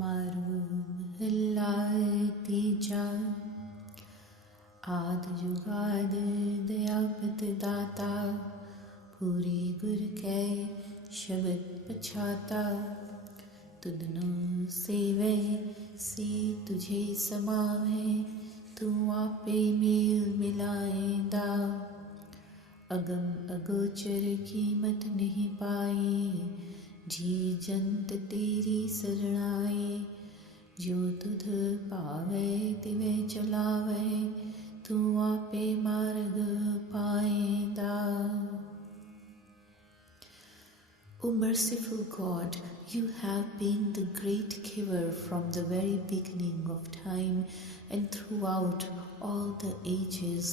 मारू महला तीजा आद जुगाद दयापत दाता पूरी गुर कै शब्द पछाता तुदनो सेवे सी तुझे समावे तू आपे मेल मिलाएंदा अगम अगोचर कीमत नहीं पाई जी जंत तेरी शरणाए जो तुध पावे तिवे चलावे तू आपे मार्ग पाएंदा. O merciful God, you have been the great giver from the very beginning of time and throughout all the ages.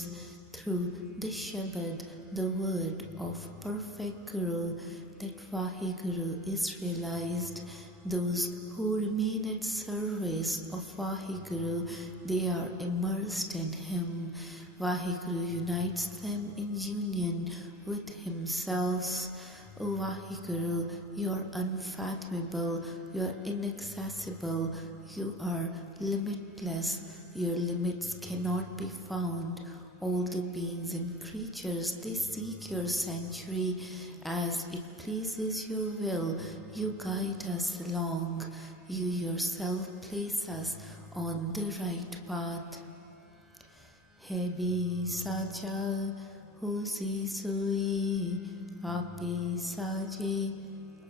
Through the Shabad, the word of perfect Guru, that Vaheguru is realized. Those who remain at service of Vaheguru, they are immersed in Him. Vaheguru unites them in union with Himself. O Vaheguru, you are unfathomable, you are inaccessible, you are limitless, your limits cannot be found. All the beings and creatures, they seek your sanctuary. As it pleases your will, you guide us along. You yourself place us on the right path. है भी साचा होसी सोई आपे साजे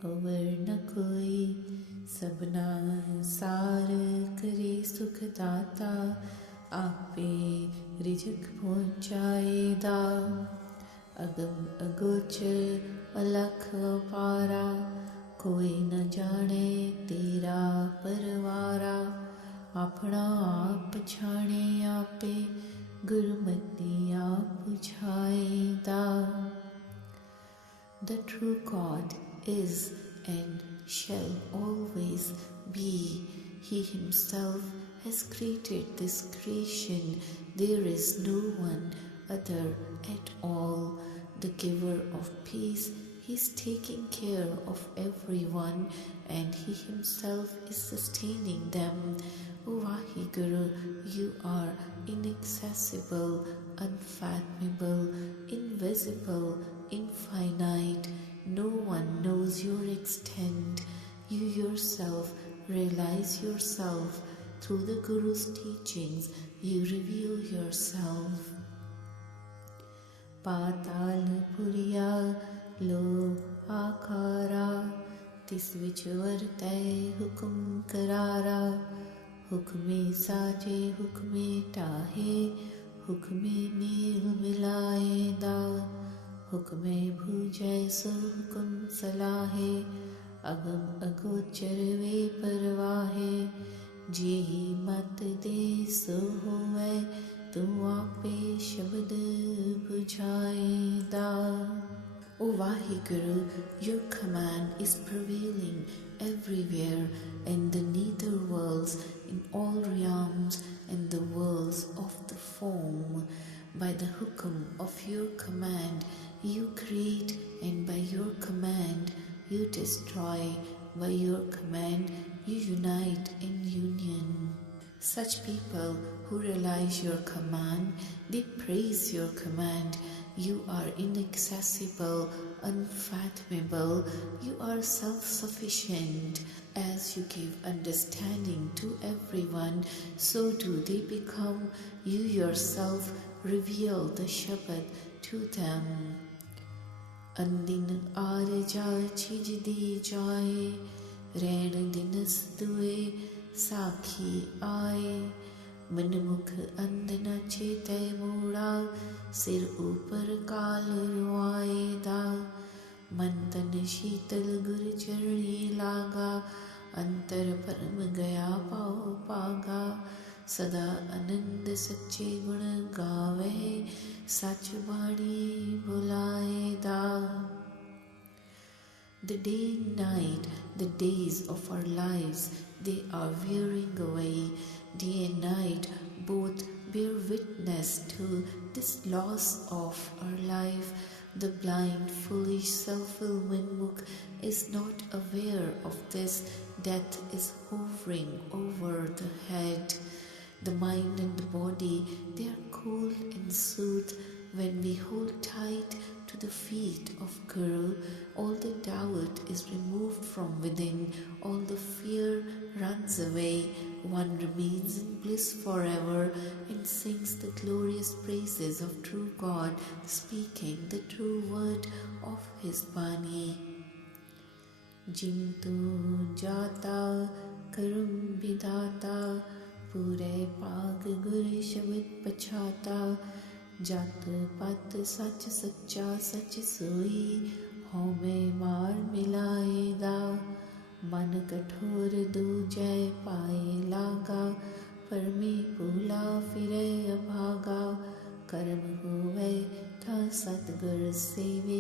अवर न कोई सबना सार करे सुख दाता आपे रिजक पहुँचाएदा अगम अगोचर अलख अपारा कोई न जाने तेरा परवारा अपना आप पछाणे आपे गुरमति आप बुझाएदा. The true God is and shall always be. He Himself has created this creation. There is no one other at all. The giver of peace, He is taking care of everyone and He Himself is sustaining them. O Vaheguru, you are inaccessible, unfathomable, invisible, infinite. No one knows your extent. You yourself realize yourself. Through the Guru's teachings, you reveal yourself. Patal Puriya lo akara tis vich vartai hukum karara hukme saje hukme tahe hukme mil milaeda hukme bhujai so hukum salahe agam agochar ve parvahe जेहि मत दे सो होवे तू आपे शब्द बुझाएदा. O Vaheguru, your command is prevailing everywhere in the nether worlds, in all realms, and the worlds of the form. By the hukum of your command, you create, and by your command, you destroy. By your command, you unite in union. Such people who realize your command, they praise your command. You are inaccessible, unfathomable. You are self-sufficient. As you give understanding to everyone, so do they become. You yourself reveal the Shabad to them. अंदिन आर जाए छिज दी जाए रैन दिनस दुए साखी आए मनमुख अंध न चेतै मूड़ा सिर ऊपर काल रुआएदा मन तन शीतल गुर चरणी लागा अंतर परम गया पाओ पागा सदा आनंद सच्चे गुण गावे सच बाणी बुलाएदा. The day and night, the days of our lives, they are wearing away. Day and night both bear witness to this loss of our life. The blind, foolish, self-will Minmukh is not aware of this. Death is hovering over the head. The mind and the body, they are cool and soothed when we hold tight to the feet of Guru. All the doubt is removed from within, all the fear runs away. One remains in bliss forever and sings the glorious praises of true God, speaking the true word of His Bani. Jintu jata karum bidata pure pag gur shabad pachata jat pat sach sacha sach soi home mar milaeda मन कठोर दूजय पाए लागा परमे भूला फिरे अभागा कर्म होवे था सतगुर सेवे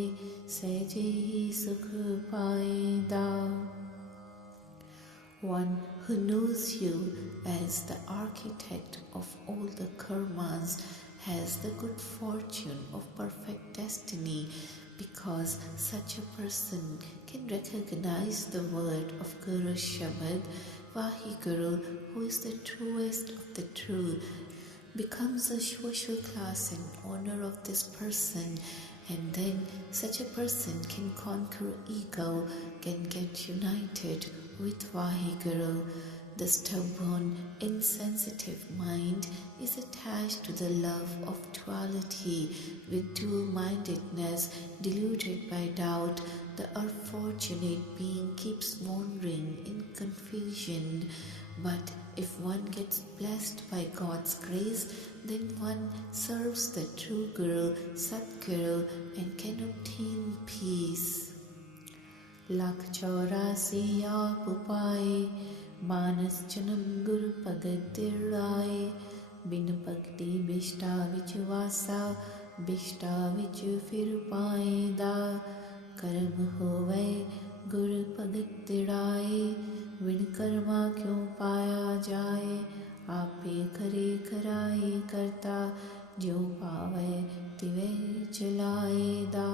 सहजे ही सुख पाएदा. One who knows you as the architect of all the karmas has the good fortune of perfect destiny, because such a person can recognize the word of Guru Shabad. Vaheguru, who is the truest of the true, becomes a social class in honor of this person, and then such a person can conquer ego, can get united with Vaheguru. The stubborn, insensitive mind is attached to the love of duality. With dual-mindedness, deluded by doubt, the unfortunate being keeps wandering in confusion. But if one gets blessed by God's grace, then one serves the true Guru, Satguru, and can obtain peace. Lakh chaurasi aap upaye, मानस जन्म गुरु भगत राय बिन भगति बिष्टा विच वासा बिष्टा विच फिर पाएदा कर्म होवे गुरु भगत राय बिन कर्मा क्यों पाया जाए आपे करे कराए करता जो पावे तिवे चलाएदा.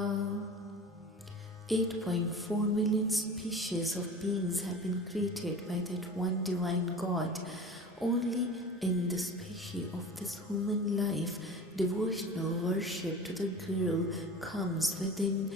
8.4 million species of beings have been created by that one divine God. Only in the species of this human life, devotional worship to the Guru comes within.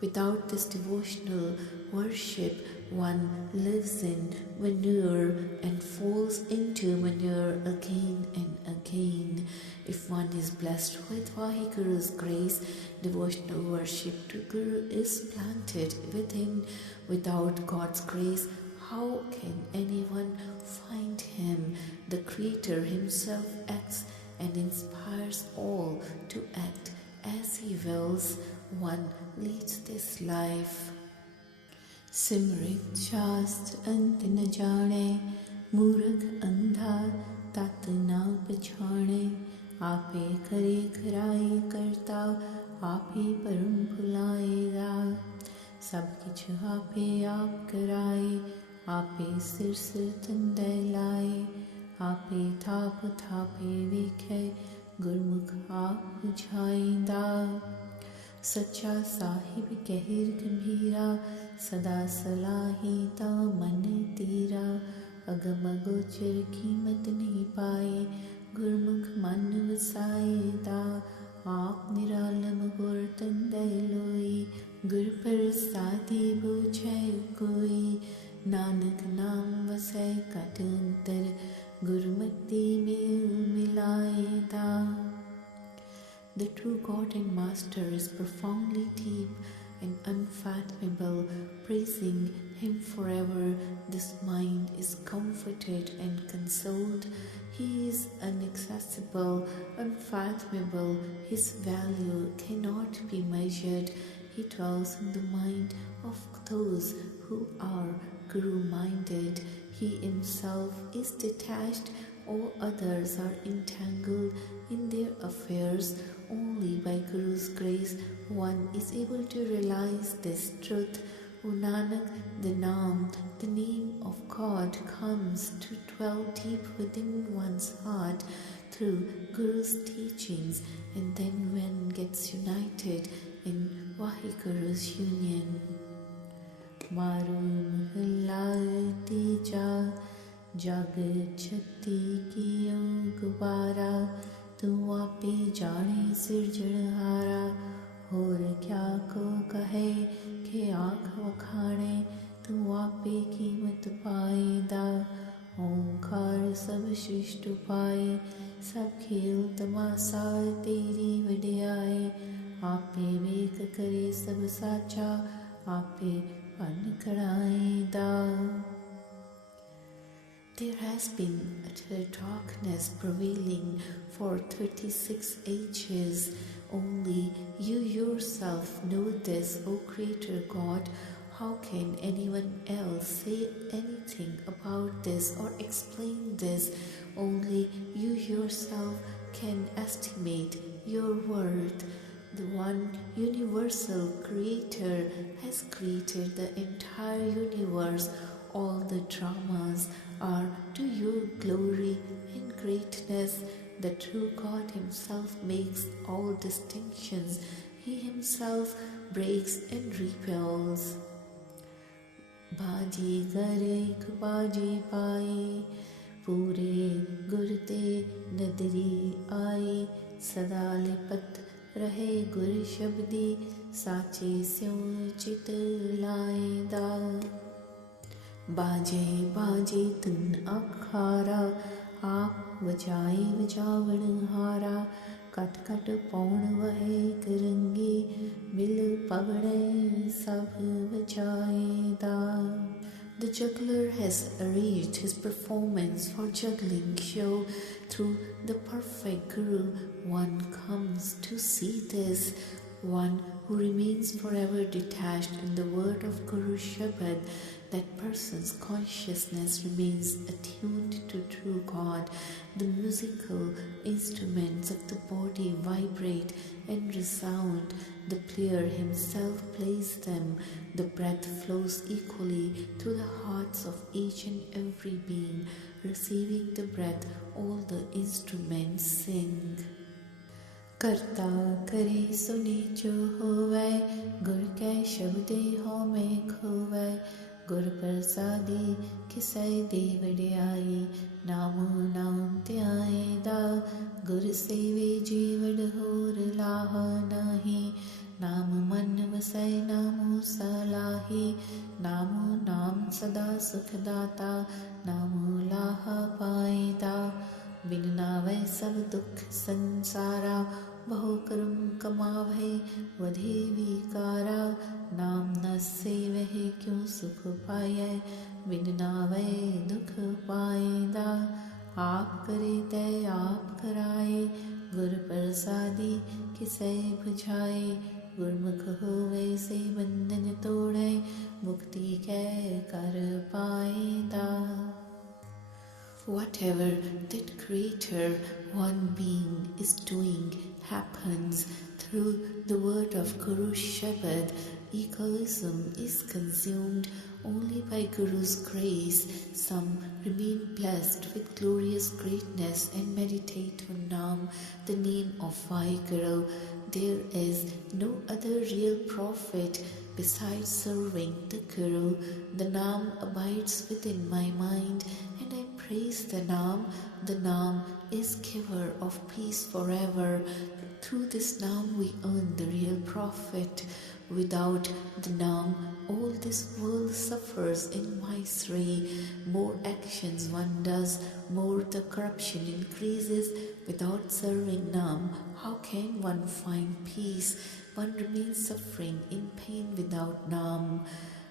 Without this devotional worship, one lives in manure and falls into manure again and again. If one is blessed with Vaheguru's grace, devotional worship to Guru is planted within. Without God's grace, how can anyone find Him? The Creator Himself acts and inspires all to act as He wills. One leads this life. Simrit शास्त्र अंत न जाने मूर्ख अंधा तत न पछाणे आपे करे कराए करता आपे परम भुलाएगा सब किछ आपे आप कराए आपे सिर सिर तंदे लाए आपे थाप थापे वेखे गुरमुख आप बुझाएंदा. सच्चा साहिब गहिर गंभीरा सदा सलाही ता मन तीरा अगम गोचर कीमत नहीं पाए गुरमुख मन वसाएदा आप निरालम गुर तंदे लोई गुर प्रसादी बूझे कोई नानक नाम वसै कट अंतर गुरमति में मिलाएदा. The true God and Master is profoundly deep and unfathomable. Praising Him forever, this mind is comforted and consoled. He is inaccessible, unfathomable. His value cannot be measured. He dwells in the mind of those who are Guru-minded. He Himself is detached. All others are entangled in their affairs. Only by Guru's grace one is able to realize this truth. O Nanak, the name of God comes to dwell deep within one's heart through Guru's teachings, and then one gets united in Vaheguru's union. मारो महला तीजा, जग छती कियो गुबारा, तू आपे जाने सिरजणहारा। होर क्या को कहे कि आँख वखाणे, तू आपे कीमत पाएदा। ओंकार सब सृष्ट पाए, सब खेल तमाशा तेरी वडियाई। आपे वेख करे सब साचा, आपे पन कराएदा। There has been utter darkness prevailing for 36 ages. Only you yourself know this, O Creator God. How can anyone else say anything about this or explain this? Only you yourself can estimate your worth. The one universal Creator has created the entire universe. All the dramas are to your glory and greatness. The true God himself makes all distinctions. He himself breaks and repels. बाजी करे बाजी पाई, पूरे गुरते नदरी आई। सदा लिपत रहे गुर शब्दी, साचे स्यों चित लाएदा। बाजे बाजे तुन अखारा, आप वजाए वजावण हारा। कट कट पौण वहे करंगी, मिल पवणे सब वजाएदा। The juggler has arranged his performance for juggling show. Through the perfect Guru, one comes to see this. One who remains forever detached in the word of Guru Shabad, that person's consciousness remains attuned to true God. The musical instruments of the body vibrate and resound. The player himself plays them. The breath flows equally through the hearts of each and every being. Receiving the breath, all the instruments sing. करता करे सुने जो होवै, गुर कै शब्दे हो में खोवै। गुर प्रसादी किसै दे वडियाई, नामो नाम ध्याएदा। गुर सेवे जीवन होर लाह नाही, नाम मन वसै नामो सलाही। नामो नाम सदा सुखदाता, नामो लाह पाएदा। बिन नावै सब दुख संसारा, बहु कर्म कमावै वधे विकारा। नाम न सेवहि क्यों सुख पायै, बिन नावै दुख पाएदा। आप करे तै आप कराए, गुर प्रसादी किसै बुझाए। गुरमुख होवै से बंधन तोड़ै, मुक्ति कै कर पाएदा। Whatever that Creator, one being, is doing happens through the word of Guru Shabad. Egoism is consumed only by Guru's grace. Some remain blessed with glorious greatness and meditate on Nam, the name of Vaheguru. There is no other real profit besides serving the Guru. The Nam abides within my mind, and I praise the Nam. The Nam is giver of peace forever. Through this Nam we earn the real profit. Without the Nam, all this world suffers in misery. More actions one does, more the corruption increases. Without serving Nam, how can one find peace? One remains suffering in pain without Nam.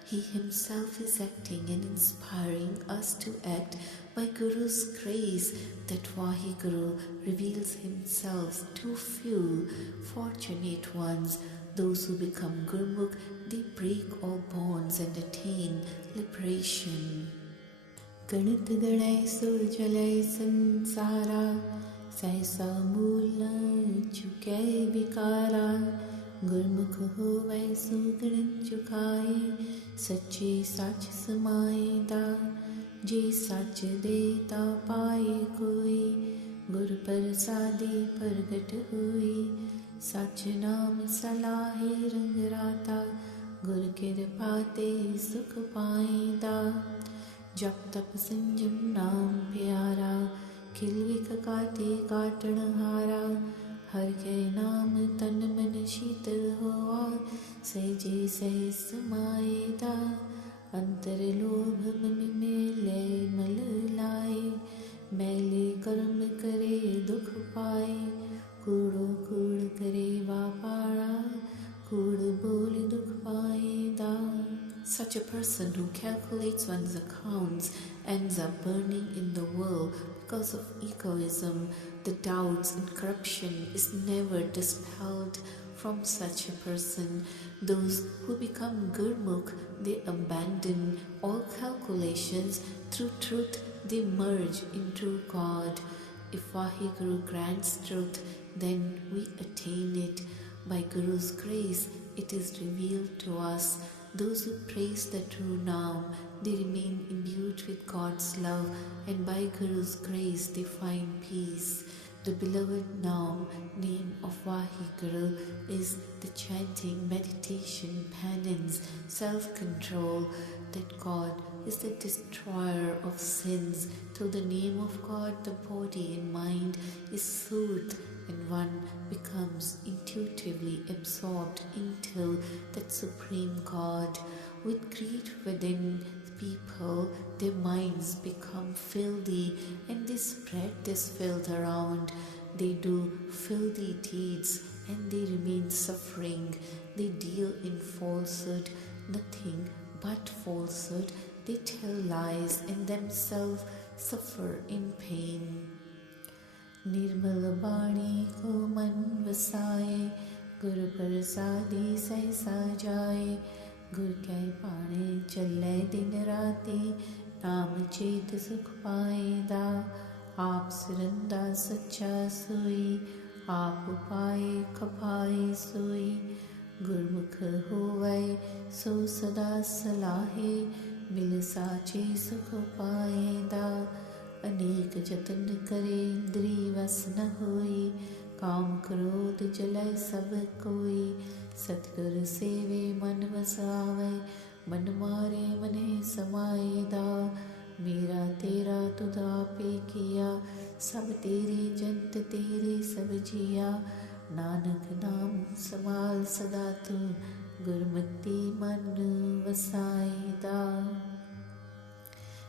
He himself is acting and inspiring us to act by Guru's grace. That Vaheguru reveals himself to few fortunate ones. Those who become Gurmukh, they break all bonds and attain liberation. गणित गणै सुजलै संसारा, सहसा मूल न चुकै विकारा। गुरमुख होवै सुगण चुकाए, सच्चे सच समाएदा। जे सच देता पाए कोई, गुर प्रसादी प्रगट हुई। सच नाम सलाहे रंग राता, गुर कृपा ते सुख पाइंदा। जप तप संजम नाम प्यारा, खिल विख काटे काटन हारा। हर के नाम तन मन शीतल होवा, सहजे सह समाएदा। अंतर लोभ मन में ले मल लाए, मैले कर्म करे दुख पाए। कूड़ो कूड़ करे वापारा, कूड़ बोल दुख पाएदा। Such a person who calculates one's accounts ends up burning in the world because of egoism. The doubts and corruption is never dispelled from such a person. Those who become Gurmukh, they abandon all calculations. Through truth, they merge into God. If Vaheguru grants truth, then we attain it. By Guru's grace, it is revealed to us. Those who praise the true Naam, they remain imbued with God's love, and by Guru's grace they find peace. The beloved Naam, name of Vaheguru, is the chanting, meditation, penance, self-control, that God is the destroyer of sins. Through the name of God, the body and mind is soothed, and one becomes intuitively absorbed into that supreme God. With greed within people, their minds become filthy, and they spread this filth around. They do filthy deeds, and they remain suffering. They deal in falsehood, nothing but falsehood. They tell lies, and themselves suffer in pain. निर्मल बाणी को मन वसाए, गुर प्रसादी सहसा जाए। गुर कै पाणे चले दिन राती, नाम चेत सुख पाएदा। आप सिरंदा सच्चा सोई, आप पाए खपाए सोई। गुरमुख होवै सो सदा सलाहे, मिल साचे सुख पाएदा। अनेक जतन करे इंद्री वस न होई, काम क्रोध जलै सब कोई। सतगुर सेवे मन वसावे, मन मारे मने समाएदा। मेरा तेरा तुध आपे किया, सब तेरे जंत तेरे सब जिया। नानक नाम समाल सदा तू, गुरमति मन वसाएदा।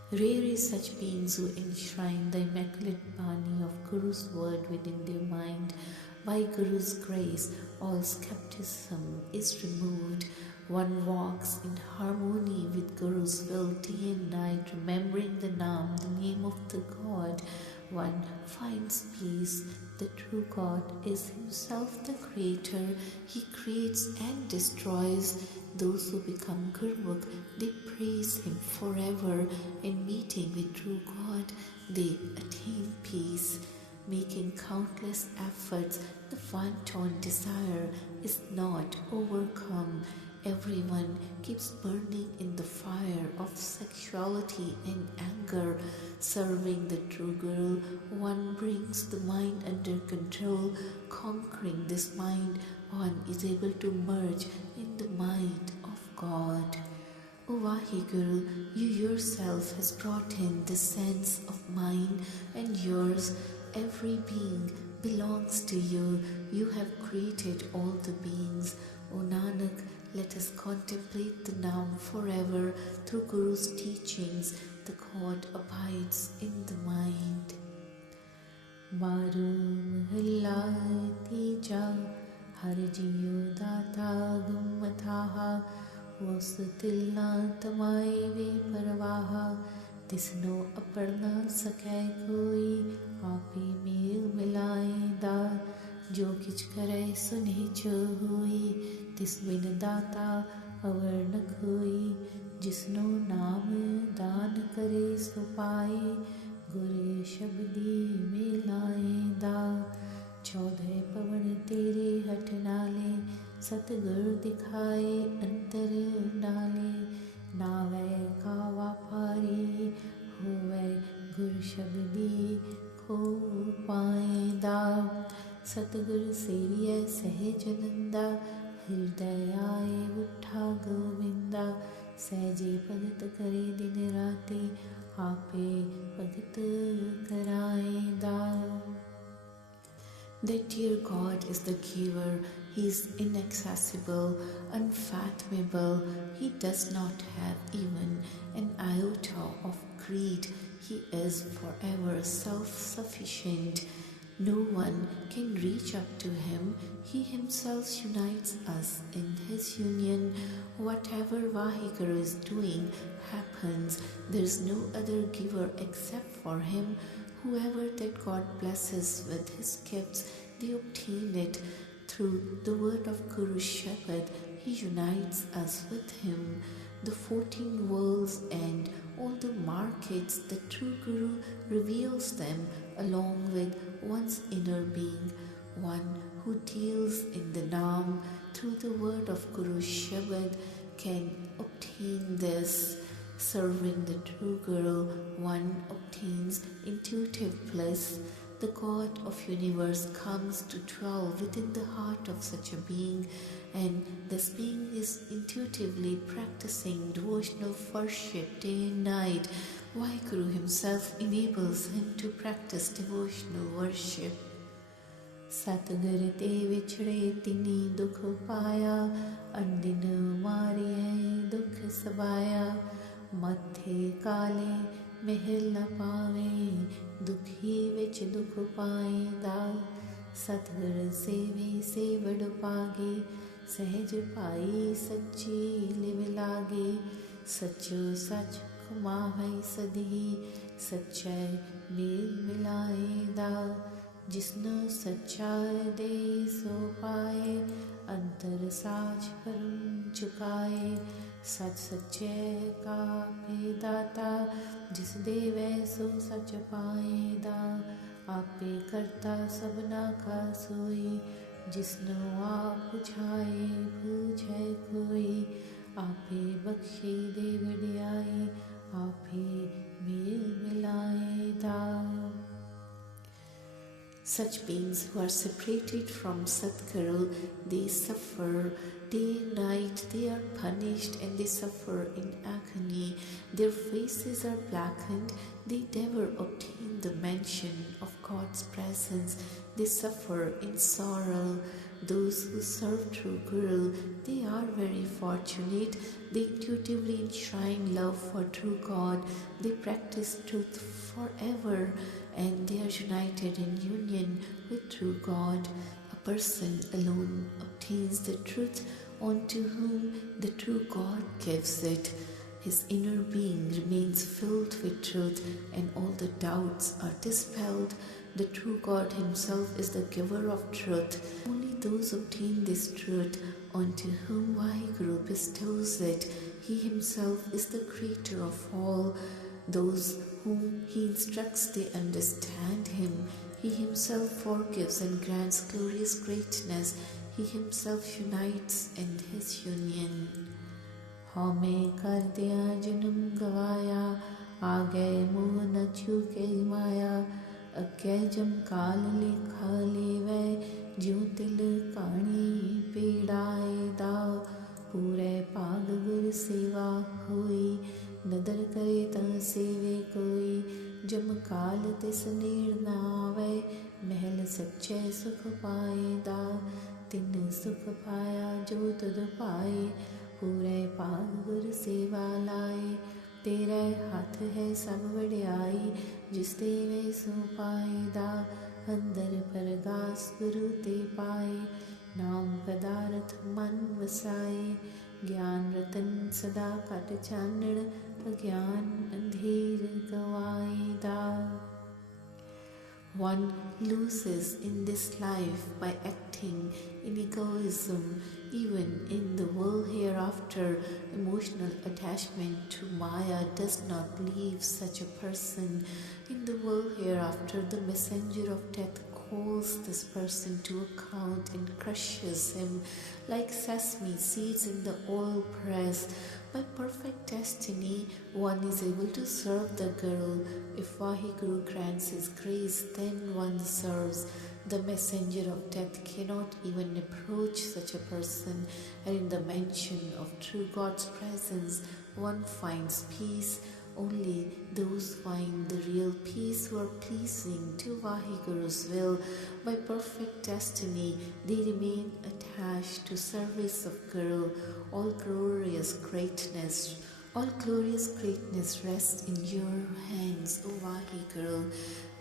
Rare is such beings who enshrine the immaculate Bani of Guru's word within their mind. By Guru's grace, all skepticism is removed. One walks in harmony with Guru's will day and night, remembering the Naam, the name of the God. One finds peace. The true God is himself the creator. He creates and destroys. Those who become Gurmukh, they praise him forever. In meeting with true God, they attain peace. Making countless efforts, the wanton desire is not overcome. Everyone keeps burning in the fire of sexuality and anger. Serving the true Guru, one brings the mind under control. Conquering this mind, one is able to merge in the mind of God. O Vaheguru, you yourself has brought in the sense of mine and yours. Every being belongs to you. You have created all the beings. O Nanak, let us contemplate the Naam forever. Through Guru's teachings, the God abides in the mind. Maru mahalla tija, har jiyo data gummathaha. ਉਸ ਤਿਲਨਾ ਤਮਾਏ ਵੇ ਪਰਵਾਹਾ, ਤਿਸਨੋ ਅਪੜ ਨਾ ਸਕੈ ਕੋਈ। ਆਪੇ ਮੇਲ ਮਿਲਾਏਦਾ, ਜੋ ਕਿਛ ਕਰੈ ਸੋ ਨਿਜ ਹੋਈ। ਤਿਸ ਬਿਨ ਦਾਤਾ ਅਵਰ ਨ ਕੋਈ, ਜਿਸਨੋ ਨਾਮ ਦਾਨ ਕਰੇ ਸੋ ਪਾਏ। ਗੁਰ ਸ਼ਬਦੀ ਮਿਲਾਏਦਾ, 14 ਪਵਨ ਤੇਰੇ ਹਠ ਨਾਲੇ। सतगुर दिखाए अंतर डाले, नावै का वापारी। होवै गुर शब्दी खो पाएदा। सतगुर सेविय सहज नंदा, ਹਿਰਦੈ ਆਏ ਉੱਠਾ ਗੋਬਿੰਦਾ, ਸਹਿਜੇ ਭਗਤ ਕਰੇ ਦਿਨ ਰਾਤੀ, ਆਪੇ ਭਗਤ ਕਰਾਏਦਾ। That dear God is the giver. He is inaccessible, unfathomable. He does not have even an iota of greed. He is forever self-sufficient. No one can reach up to him. He himself unites us in his union. Whatever Vaheguru is doing happens. There is no other giver except for him. Whoever that God blesses with his gifts, they obtain it. Through the word of Guru Shabad, he unites us with him. The 14 worlds and all the markets, the true Guru reveals them along with one's inner being. One who deals in the Naam through the word of Guru Shabad can obtain this. Serving the true Guru, one obtains intuitive bliss. The God of universe comes to dwell within the heart of such a being, and this being is intuitively practicing devotional worship day and night. Vaheguru himself enables him to practice devotional worship. सतगुर ते विछड़े तिनी दुख पाया, अंदिन मारिए दुख सबाया, मथे काले महल न पावे, दुखी विच दुख पाएदा। सतगुर सेवे सेवड़ पागे, सहज पाई सच्ची लिव लागे, सचो सच कुमावै सदी, सच्चै मेल मिलाएदा। जिसनु सच्चा दे सो पाए, अंतर साझ परम चुकाए, सच सच्चे का दाता, जिस देवै सो सच पाएदा। आपे करता सबना का सोई, जिसनु आप बुझाए बूझै कोई, आपे बख्शे दे वड्याई, आपे mail मिलाएदा। Such beings who are separated from Sadguru, they suffer day and night, they are punished and they suffer in agony. Their faces are blackened, they never obtain the mention of God's presence, they suffer in sorrow. Those who serve true Guru, they are very fortunate. They intuitively enshrine love for true God. They practice truth forever and they are united in union with true God. A person alone obtains the truth unto whom the true God gives it. His inner being remains filled with truth and all the doubts are dispelled. The true God himself is the giver of truth. Only those obtain this truth unto whom Vaheguru bestows it. He himself is the creator of all. Those whom he instructs, they understand him. He himself forgives and grants glorious greatness. He himself unites in his union. हौमे कर दिया जन्म गवाया, आ गए मुँह न छूके माया, अज्ञे जम काल लिखा लेवै, ज्यों तिल काणी पीड़ाए दाव, पूरे पाग गुर सेवा होई, नदर करे तं सेवे कोई, जम काल तिस नीड़ न आवे, महल सच्चे सुख पाए दा, तिन सुख पाया जो तुद पाए, पूरे पाग गुर सेवा लाए, तेरे हाथ है सब वड्याई, जिस देवे सो पाएदा, अंदर परगास गुरु ते पाए, नाम पदार्थ मन वसाए, ज्ञान रतन सदा कट चानण, अज्ञान अंधेर गवाएदा। One loses in this life by acting in egoism. Even in the world hereafter, emotional attachment to Maya does not leave such a person. In the world hereafter, the messenger of death calls this person to account and crushes him like sesame seeds in the oil press. By perfect destiny, one is able to serve the Guru. If Vaheguru grants his grace, then one serves. The messenger of death cannot even approach such a person, and in the mention of true God's presence, one finds peace. Only those find the real peace who are pleasing to Vahiguru's will. By perfect destiny, they remain attached to service of Guru. All glorious greatness rests in your hands, O Vahiguru.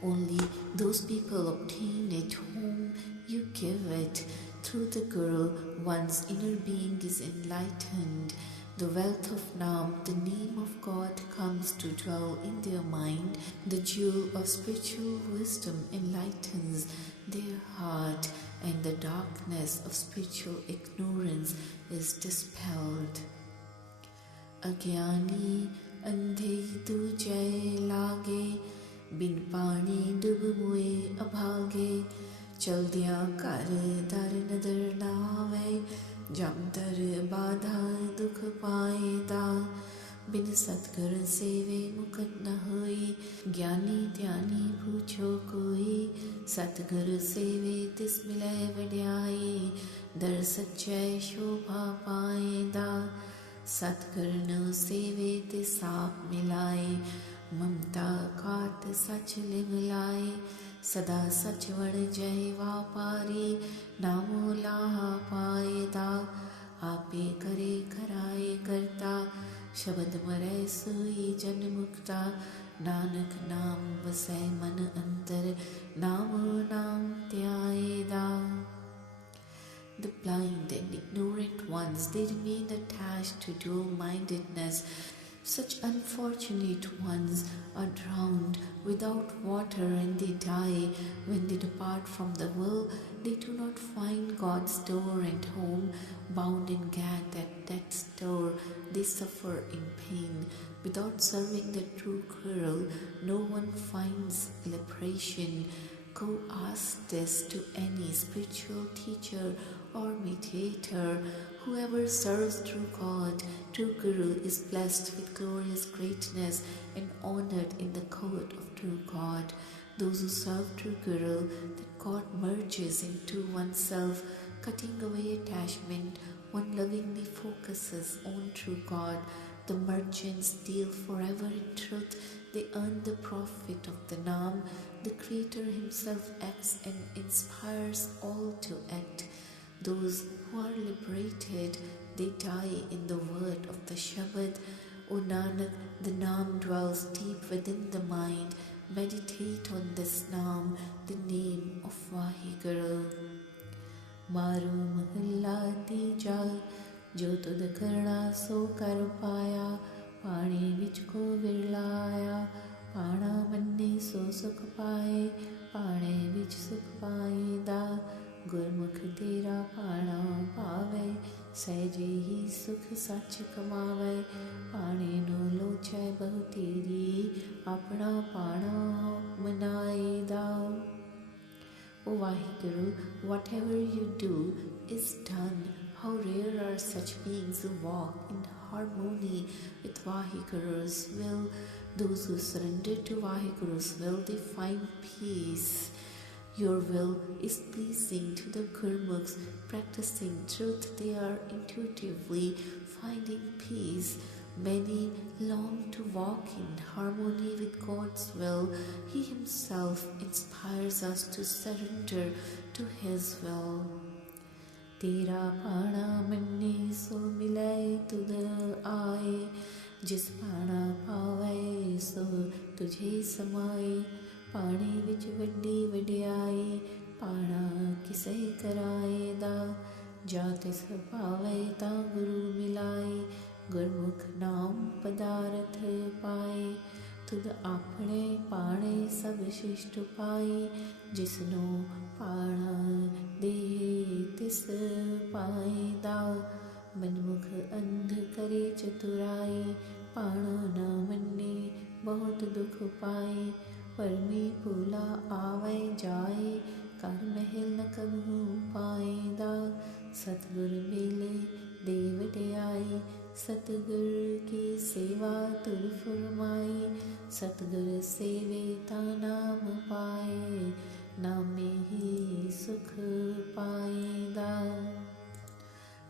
Only those people obtain it whom you give it. Through the Guru, one's inner being is enlightened. The wealth of Nam, the name of God, comes to dwell in their mind. The jewel of spiritual wisdom enlightens their heart, and the darkness of spiritual ignorance is dispelled. Agyani andhe tujhe lage, bin pani dub mue abhage, chaldiyan kar dar nadar na ave, jam dar badha dukh paeda, bin satgur seve mukat na hoi, gyani dhyani pucho koi, satgur seve tis milay vadhyai, dar sachai shobha paeda, सतगुर no सेवे ते shop मिलाए, ममता काट सच लिवलाए, सदा सच वण जय वापारी, नामो लाहा पाएदा, आपे करे कराए करता, शब्द मरै सोई जन मुक्ता, नानक नाम वसै मन अंतर, नामो नाम त्याएदा. The blind and ignorant ones, they remain attached to dual-mindedness. Such unfortunate ones are drowned without water and they die. When they depart from the world, they do not find God's door and home. Bound and gagged at death's door, they suffer in pain. Without serving the true Guru, no one finds liberation. Go ask this to any spiritual teacher or mediator. Whoever serves true God, true Guru, is blessed with glorious greatness and honored in the court of true God. Those who serve true Guru, that God merges into oneself, cutting away attachment, one lovingly focuses on true God. The merchants deal forever in truth. They earn the profit of the Nam. The Creator Himself acts and inspires all to act. Those who are liberated, they die in the word of the Shabad. O Nanak, the Nam dwells deep within the mind. Meditate on this Nam, the name of Vahiguru. Maru mahalla tija, jo tud karna so kar paya, pani vich ko virlaya, पाणा मन्ने सो सुख पाए, पाणे विच सुख पाएदा, गुरमुख तेरा पाणा पावे, सहजे ही सुख सच कमावे, पाणे नो लोचै बहु तेरी, अपना पाणा मनाएदा. O Vahiguru, whatever you do is done. How rare are such beings who walk in harmony with Vahiguru's will. Those who surrender to Vahiguru's will, they find peace. Your will is pleasing to the Gurmukhs. Practicing truth, they are intuitively finding peace. Many long to walk in harmony with God's will. He Himself inspires us to surrender to His will. तेरा पाणा मन्ने सो मिले तुद आए, जिस पाणा पावे सो तुझे समाए, पाणे विच वड्डी वड्याई, पाणा किसे कराए दा, जा तिस पावे ता गुरु मिलाए, गुरमुख नाम पदारथ पाए, तुद आपणे पाणे सब शिष्ट पाए, जिसनो पाणा दे तिस पाए दा, मनमुख अंध करे चतुराई, पाणा न मन्ने बहुत दुख पाए, परमी भूला आवे जाए, कर महल न कबहू पाएदा, सतगुर मेले देव दयाई, सतगुर की सेवा तुर फुरमाई, सतगुर सेवे ता नाम पाए, नामे ही sukh paida.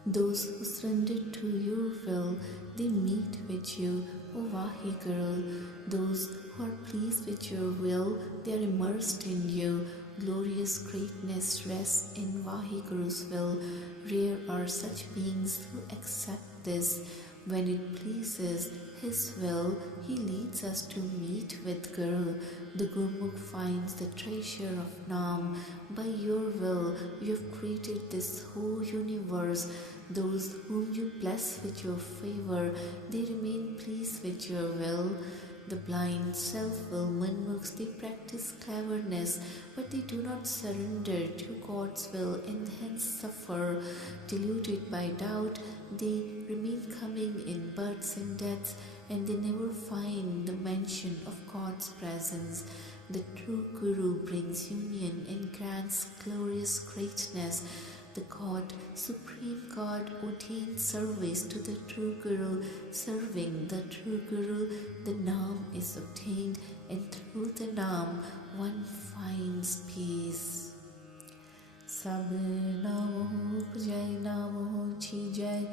Those who surrender to your will, they meet with you, O Vaheguru. Those who are pleased with your will, they are immersed in you. Glorious greatness rests in Vaheguru's will. Rare are such beings who accept this. When it pleases His will, He leads us to meet with Guru. The Gurmukh finds the treasure of Nam. By your will, you have created this whole universe. Those whom you bless with your favor, they remain pleased with your will. The blind, self-will Manmukhs, they practice cleverness, but they do not surrender to God's will and hence suffer. Deluded by doubt, they remain coming in births and deaths, and they never find the mention of God's presence. The true Guru brings union and grants glorious greatness. The God, Supreme God, ordained service to the true Guru. Serving the true Guru, the Nam is obtained, and through the Nam one finds peace. Sab Namo Jai Namo Chi Jai,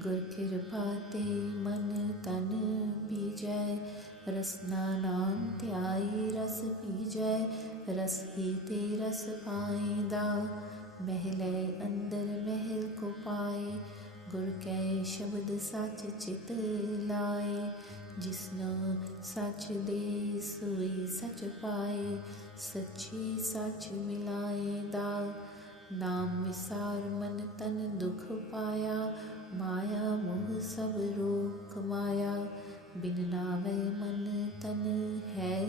Gur Kirpa Te Man Tan Pi Jai, Rasna Nam Tyai Ras Pi Jai, Ras Hi Te Ras Paida. महले अंदर महल को पाए, गुर कै शब्द सच चित लाए, जिसनो सच दे सोई सच पाए, सच्ची सच मिलाए दा। नाम विसार मन तन दुख पाया, माया मोह सब रोग कमाया। बिन नावे मन तन है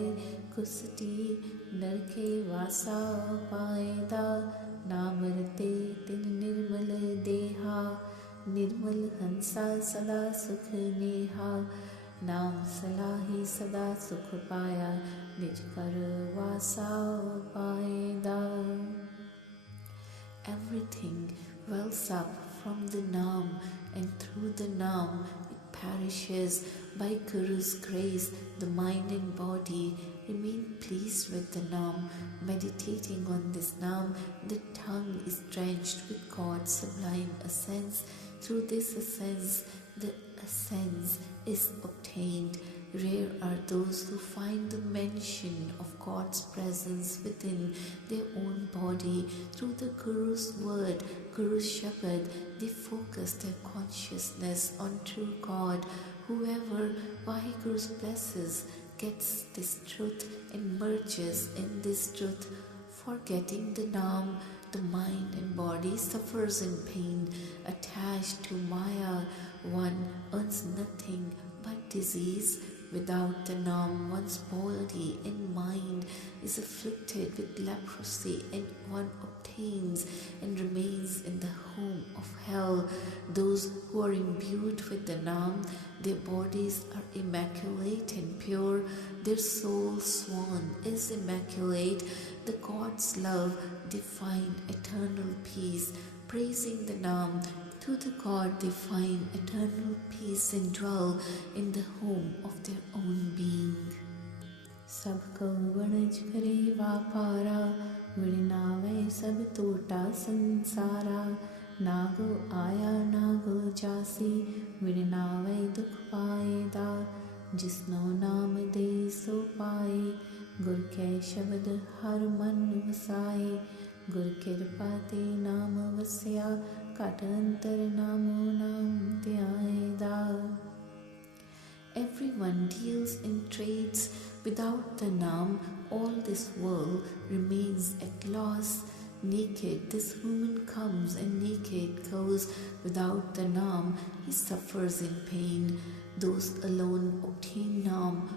कुसटी, नरके वासा पाएदा। नाम रते तिन निर्मल देहा, निर्मल हंसा सदा सुख नेहा। नाम सलाही सदा सुख पाया, निज कर वासा पाएदा। Everything wells up from the Nam, and through the Nam it perishes. By Guru's grace, the mind and body remain pleased with the Nam. Meditating on this Nam, the tongue is drenched with God's sublime essence. Through this essence, the essence is obtained. Rare are those who find the mention of God's presence within their own body. Through the Guru's word, Guru's Shabad, they focus their consciousness on true God. Whoever Vaheguru's blesses gets this truth and merges in this truth. Forgetting the Nam, the mind and body suffers in pain. Attached to Maya, one earns nothing but disease. Without the Nam, one's body and mind is afflicted with leprosy, and one obtains and remains in the home of hell. Those who are imbued with the Nam, their bodies are immaculate and pure. Their soul swan is immaculate. The God's love, they find eternal peace. Praising the Nam, through the God they find eternal peace and dwell in the home of their own being. Sabko vanaj kare vapara, vidinave sab tota sansara. Nago aya nago jasi, vidinave dukh paeda. Jisno naam de so pae, gur ke shabad har man vasaye. Gur kirpa te naam vasya, Katantar namo nam tyayeda. Everyone deals in trades. Without the Nam, all this world remains at loss. Naked this woman comes and naked goes. Without the Nam, he suffers in pain. Those alone obtain Nam,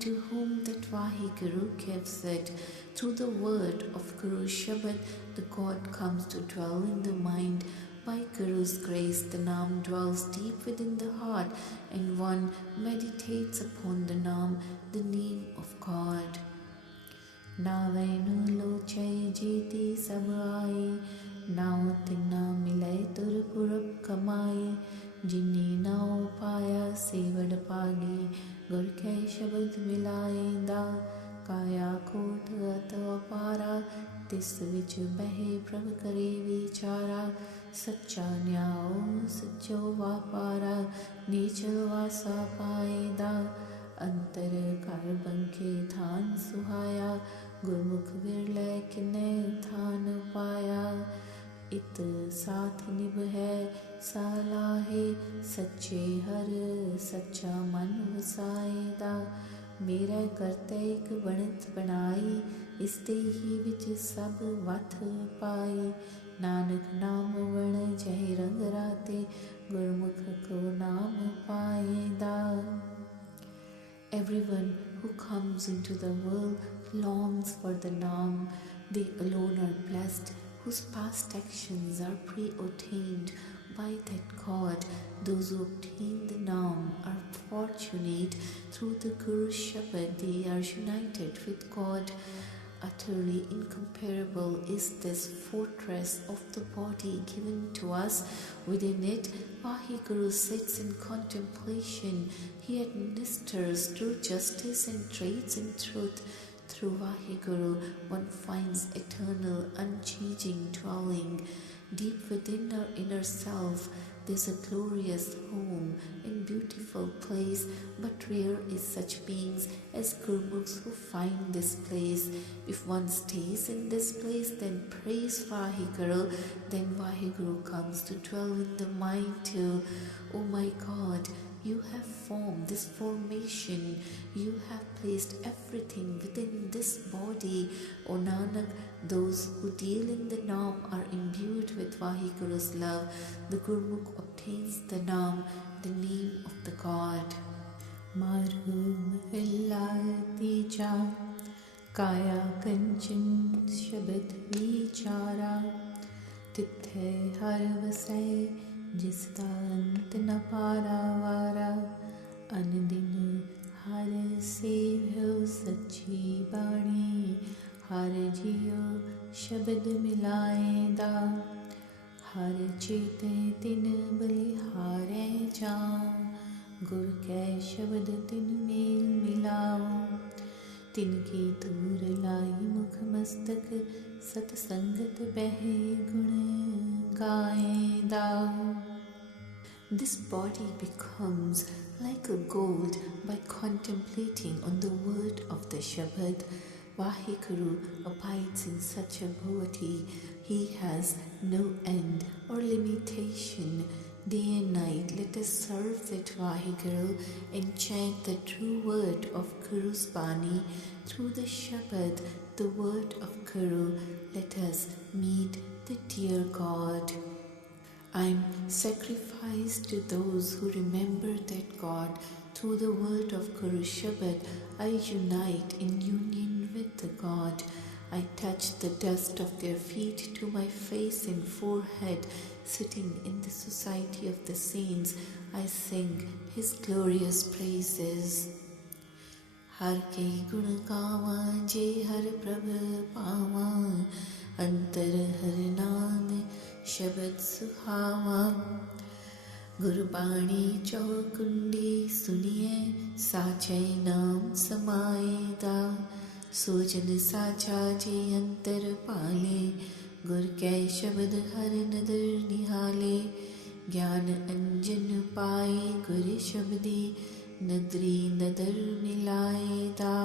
to whom that Vaheguru gives it. Through the word of Guru Shabad, the God comes to dwell in the mind. By Guru's grace, the Nam dwells deep within the heart, and one meditates upon the Nam, the name of God. Navainu lochai jiti sabhai, nao tinna milai turpurap kamai, jinni nao paya sevad pagi, gurkai shabad milai da, kaya kot atavapara, तिस विच बहे प्रभ करे विचारा, सच्चा न्याओ सच्चो वापारा, नीचल वासा पाएदा, अंतर कर बंके थान सुहाया, गुरमुख विरलै किन्ने थान पाया, इत साथ निभ है सालाहे, सच्चे हर सच्चा मन वसाएदा, मेरा करते एक बनत बनाई, इस ते ही विच सब वथ पाई, नानक नाम वण जय रंग राते, गुरमुख को नाम पाएदा। Everyone who comes into the world longs for the Naam. They alone are blessed, whose past actions are preordained by that God. Those who obtain the Naam are fortunate. Through the Guru's Shabad, they are united with God. Utterly incomparable is this fortress of the body given to us. Within it, Vaheguru sits in contemplation. He administers true justice and trades in truth. Through Vaheguru, one finds eternal, unchanging dwelling. Deep within our inner self, there's a glorious home and beautiful place, but rare is such beings as Gurmukhs who find this place. If one stays in this place, then praise Vaheguru, then Vaheguru comes to dwell in the mind too. Oh my God, you have formed this formation, you have placed everything within this body. O Nanak, those who deal in the Naam are imbued with Vaheguru's love. The Gurmukh obtains the Naam, the name of the God. Marhum Hillati Cha Kaya Kanchan Shabad Vichara Tithe Har Vasai Jista Ant Na Paravara Anandin Har Sevyo Sachi Bani Har Jiyo Shabad Milaenda Har Chete Tin Balihare Cha गुर कै शब्द तिन mail मिलाओ तिनकी दूर लाई मुख मस्तक सतसंगत बहे गुण गाए दाओ. This body becomes like a gold by contemplating on the word of the Shabad. Vaheguru abides in such a body. He has no end or limitation. Day and night let us serve that Vaheguru and chant the true word of Guru's Bani. Through the Shabad, the word of Guru, let us meet the dear God. I am sacrificed to those who remember that God. Through the word of Guru Shabad, I unite in union with the God. I touch the dust of their feet to my face and forehead. Sitting in the society of the saints, I sing His glorious praises. Har ke gun gawa je har prabh pawa, antar har naam shabad suhawa. Gurbani chaukundi suniye, sachai naam samayeda. Sojan sacha je antar pale, gur कै शब्द हर नदर निहाले. ज्ञान अंजन पाए गुर शब्दी, नदरी नदर मिलाए दा.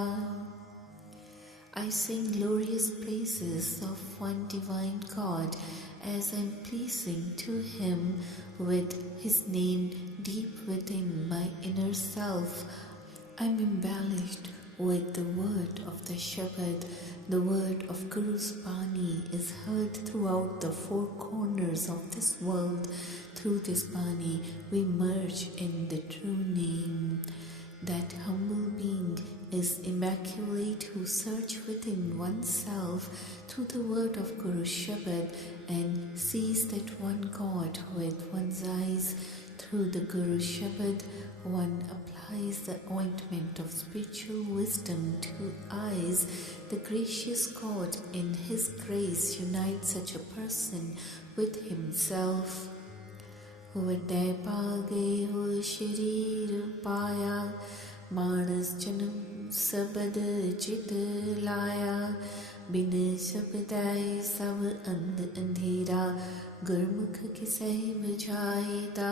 I sing glorious praises of one divine God as I am pleasing to Him with His name deep within my inner self. I am embellished with the word of the Shabad. The word of Guru's Bani is heard throughout the four corners of this world. Through this Bani, we merge in the true name. That humble being is immaculate who search within oneself through the word of Guru Shabad and sees that one God with one's eyes. Through the Guru Shabad, one applies the ointment of spiritual wisdom to eyes. The gracious God in His grace unites such a person with Himself. Vadai paage ho sharir paya, मानस जन्म सबद चित लाया. बिन शब्दाए सब अंध अंधेरा, गुरमुख किसे बुझाएदा।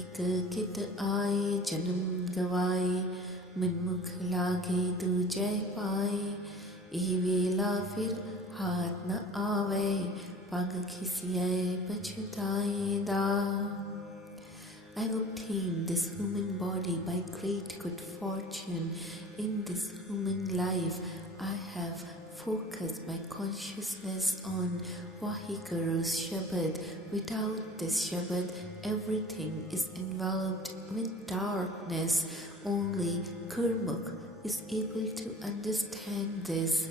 इक कित आए जन्म गवाए, मनमुख लागे दूजै पाए। एह वेला फिर हाथ न आवे, पग खिसिए पछताएदा। I have obtained this human body by great good fortune. In this human life, I have focused my consciousness on Vaheguru's Shabad. Without this Shabad, everything is enveloped with darkness. Only Gurmukh is able to understand this.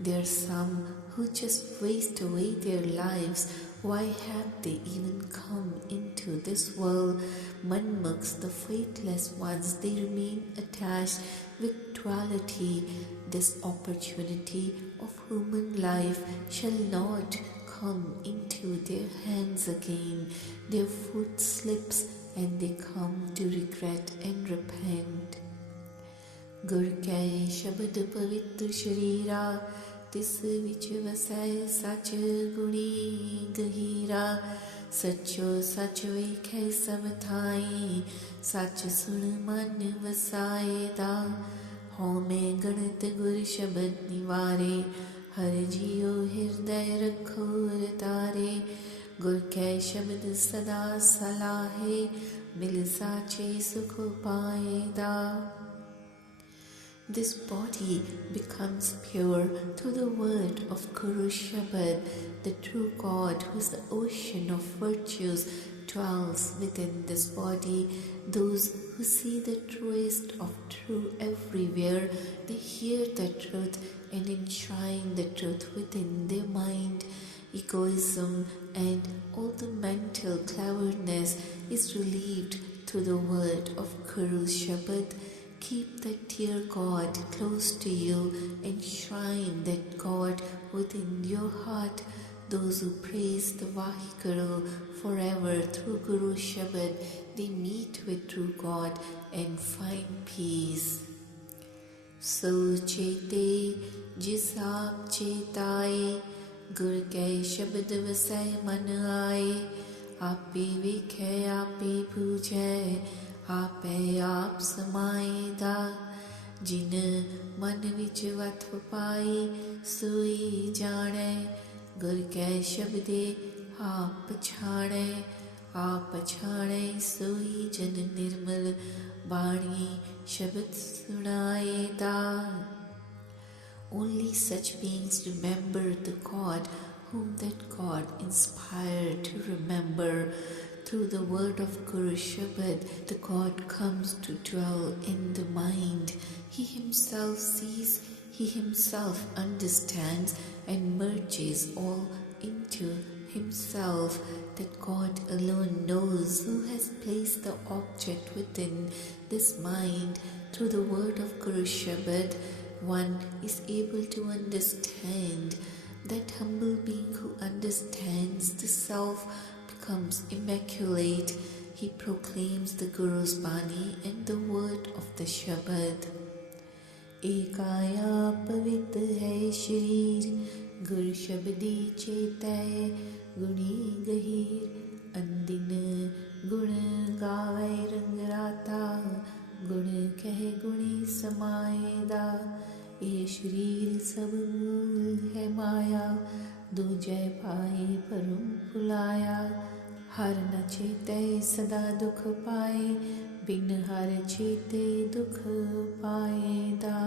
There are some who just waste away their lives. Why have they even come into this world? Manmukhs, the faithless ones, they remain attached with duality. This opportunity of human life shall not come into their hands again. Their foot slips and they come to regret and repent. Gur kya shabad pavitra sharira, तिस विच वसै सच गुणी गहीरा। सचो सच वेखै सब Thai, सच सुन मन वसाएदा। होमे गणत गुर शब्द निवारे, हर जियो हृदय रखो रतारे। गुर कै शब्द सदा सलाहे, मिल साचे सुख पाएदा। This body becomes pure through the word of Guru Shabad. The true God, who is the ocean of virtues, dwells within this body. Those who see the truest of true everywhere, they hear the truth and enshrine the truth within their mind. Egoism and all the mental cleverness is relieved through the word of Guru Shabad. Keep that dear God close to you, enshrine that God within your heart. Those who praise the Vaheguru forever through Guru Shabad, they meet with true God and find peace. So chete jis aap chetaye, Gur ke shabad vasai man aaye. Ape vikhe ape bujai, आपे आप समाएदा। जिन मन विच वथ पाई, सोई जाने। गुर कै शब्दे आप पछाणे, आप पछाणे सोई जन निर्मल। बाणी शब्द सुनाएदा। Only such beings remember the God whom that God inspired to remember. Through the word of Guru Shabad, the God comes to dwell in the mind. He himself sees, he himself understands and merges all into himself. That God alone knows who has placed the object within this mind. Through the word of Guru Shabad, one is able to understand. That humble being who understands the self becomes immaculate. He proclaims the Guru's Bani and the word of the Shabad. Ekaya pavit hai sharir, Gur Shabdi chetay guni gahir. Andin gun gavai rang rata, gun keh guni samaeda. ये शरीर सब मूल है माया, दूजै पाए परम भुलाया। हर न चेते सदा दुख पाए, बिन हर चेते दुख पाएदा।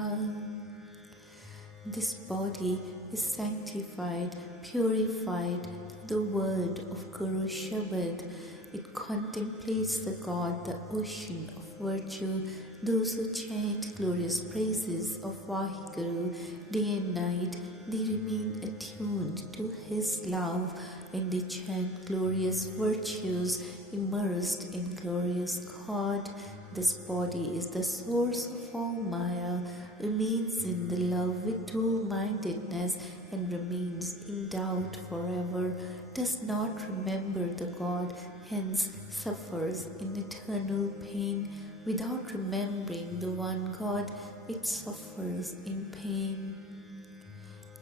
This body is sanctified, purified through the word of Guru Shabad. It contemplates the God, the ocean of virtue. Those who chant glorious praises of Vaheguru day and night, they remain attuned to His love, and they chant glorious virtues immersed in glorious God. This body is the source of all Maya, remains in the love with dual-mindedness and remains in doubt forever, does not remember the God, hence suffers in eternal pain. Without remembering the one God, it suffers in pain.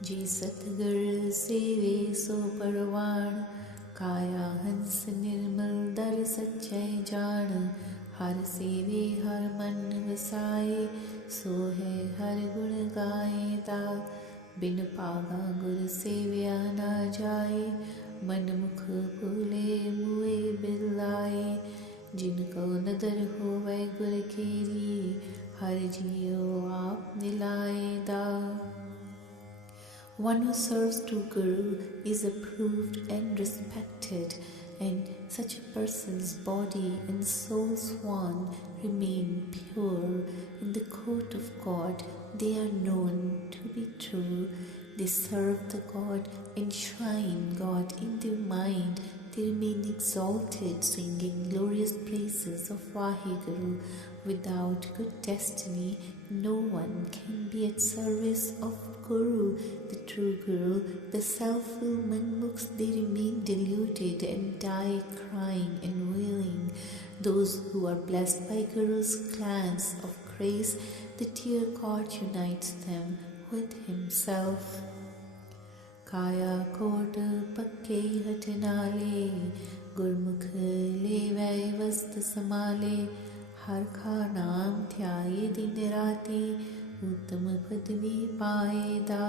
जी सतगुर सेवे सो परवान, काया हंस निर्मल दर सच्चे जान। हर सेवे हर मन वसाए, सो है हर गुण गाए दा। बिन पागा गुर सेव्या ना जाए, मन मुख भूले मुए बिलाए। जिनको नदर होवे गुर केरी, हर जियो आप निलाए दा। One who serves true Guru is approved and respected, and such a person's body and soul swan remain pure. In the court of God, they are known to be true. They serve the God, enshrine God in their mind. They remain exalted, singing glorious praises of Vaheguru. Without good destiny, no one can be at service of Guru, the true Guru. The self-willed manmukhs, they remain deluded and die crying and wailing. Those who are blessed by Guru's glance of grace, the dear God unites them with himself. Kaya kod pakke hatnale, Gurmukh levai vast samale. हर का नाम ध्याये दिन राति, उत्तम पदवी पाएदा।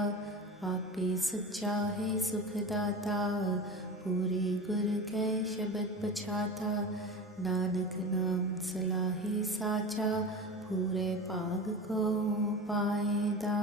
आपे सच्चा है सुखदाता, पूरे गुर कै शब्द पछाता। नानक नाम सलाहे साचा, पूरे पाग को पाएदा।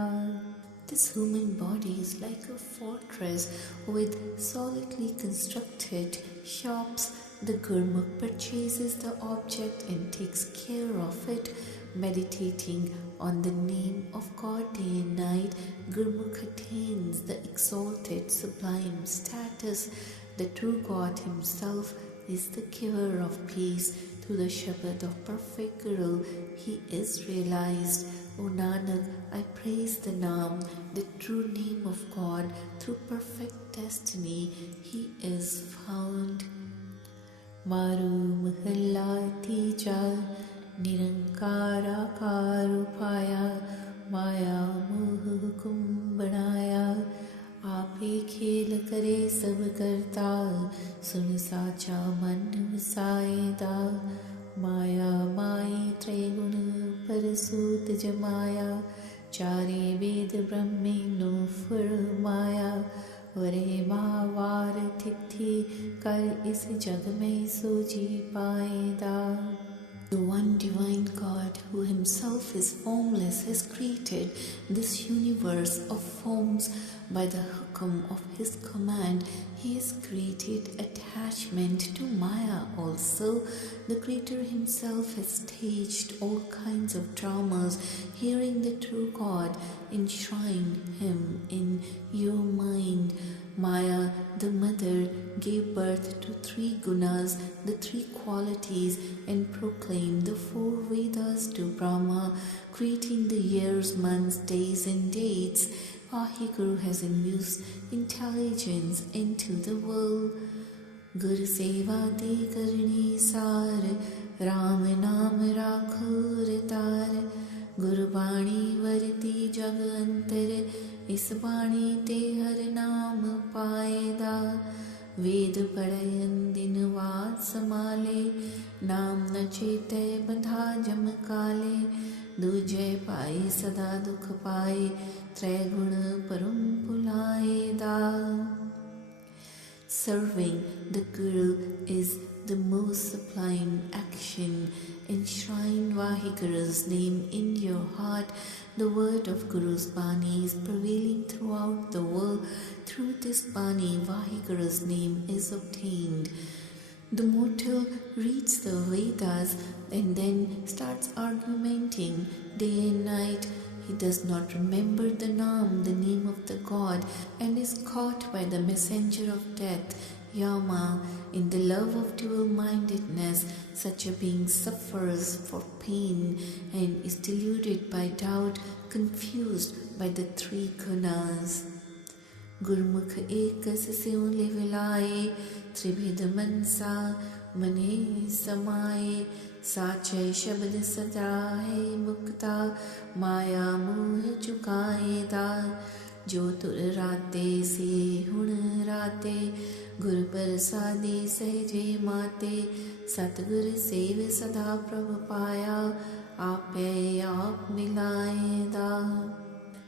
This human body is like a fortress with solidly constructed shops. The Gurmukh purchases the object and takes care of it. Meditating on the name of God day and night, Gurmukh attains the exalted sublime status. The true God himself is the giver of peace. Through the Shabad of perfect Guru, he is realized. O Nanak, I praise the Naam, the true name of God. Through perfect destiny, he is found. Maru mahalla tija, nirankara karupaya, maya moh hukum banaya. आपे खेल करे सब करता, सुन साचा मन वसाएदा। माया माई त्रैगुण परसूत जमाया, चारे वेद ब्रह्मेनो फुरमाया। वरे महावार तिथि कर इस जग में सोची पाएदा। The one divine God who himself is formless has created this universe of forms by the hukum of his command. He has created attachment to Maya also. The Creator himself has staged all kinds of dramas. Hearing the true God, enshrine him in your mind. Maya, the mother, gave birth to 3 gunas, the 3 qualities, and proclaimed the 4 Vedas to Brahma, creating the years, months, days, and dates. Vaheguru has infused intelligence into the world. Gur seva de karni sar, Ram naam rakho ritar. Guru Bani varti jag antar, is Bani te har naam paeda. Ved padayan din vaat samale, naam na chete bandha jam kale. Dujay pai sada dukh pai, tre gun parum pulaeda. Serving the Guru is the most sublime action. Enshrine Vaheguru's name in your heart. The word of Guru's Bani is prevailing throughout the world. Through this Bani, Vaheguru's name is obtained. The mortal reads the Vedas and then starts argumenting day and night. He does not remember the Naam, the name of the God, and is caught by the messenger of death, Yama. In the love of dual-mindedness, such a being suffers for pain and is deluded by doubt, confused by the 3 gunas. Gurmukh ekas syon levilaye, tribhid mansa mane samaye. साचे शब्द सदा है मुक्ता, माया मोह चुकाएदा। जो तुर राते से हुण राते गुर प्रसादी सहजे माते सतगुर सेव सदा प्रभ पाया आपे आप मिलाए दा.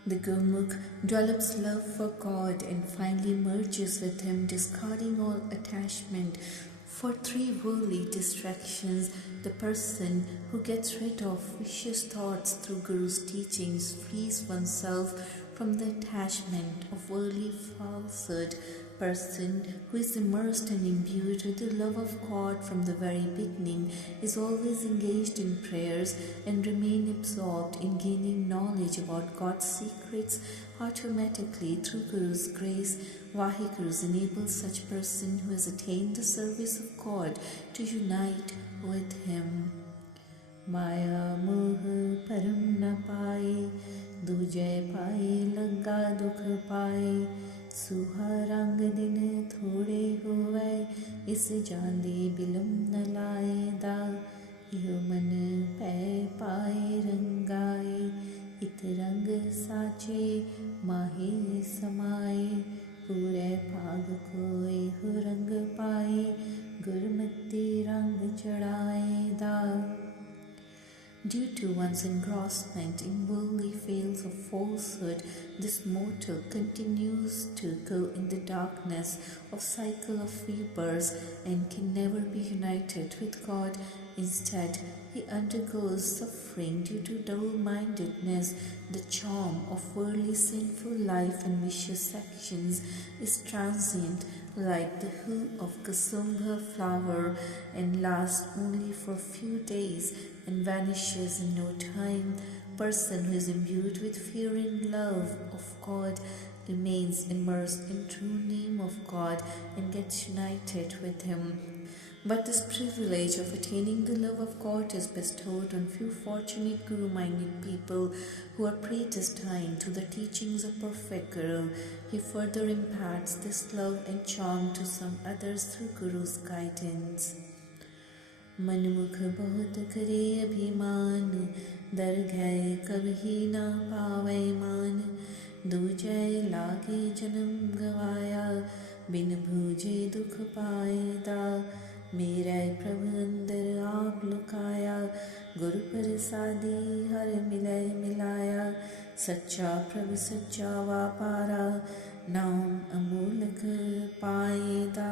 The Gurmukh develops love for God and finally merges with Him, discarding all attachment for three worldly distractions. The person who gets rid of vicious thoughts through Guru's teachings frees oneself from the attachment of worldly falsehood. Person who is immersed and imbued with the love of God from the very beginning is always engaged in prayers and remain absorbed in gaining knowledge about God's secrets automatically through Guru's grace. Vaheguru enables such person who has attained the service of God to unite with Him. Maya moh param na paaye, dujai paaye laga dukh paaye. सुहा रंग दिन थोड़े होवे इस जांदे बिलम न लाए दा. यो मन पै पाए रंगाए इत रंग साचे माहे समाए. पूरे भाग कोई हो रंग पाए गुरमति रंग चढ़ाए दा. Due to one's engrossment in worldly veils of falsehood, this mortal continues to go in the darkness of cycle of rebirths and can never be united with God. Instead, he undergoes suffering due to double-mindedness. The charm of worldly sinful life and vicious actions is transient, like the hue of Kasumba flower, and lasts only for a few days and vanishes in no time. Person who is imbued with fear and love of God remains immersed in true name of God and gets united with Him. But this privilege of attaining the love of God is bestowed on few fortunate Guru-minded people who are predestined to the teachings of perfect Guru. He further imparts this love and charm to some others through Guru's guidance. मनमुख बहुत करे अभिमान दरघय कभी ना पावै मान. दूजय लागे जन्म गवाया बिन भूजे दुख पाए दा. मेरे प्रभु अंदर आप लुकाया गुरु प्रसादी हर मिलय मिलाया. सच्चा प्रभु सच्चा वापारा नाम अमूलक पाए दा.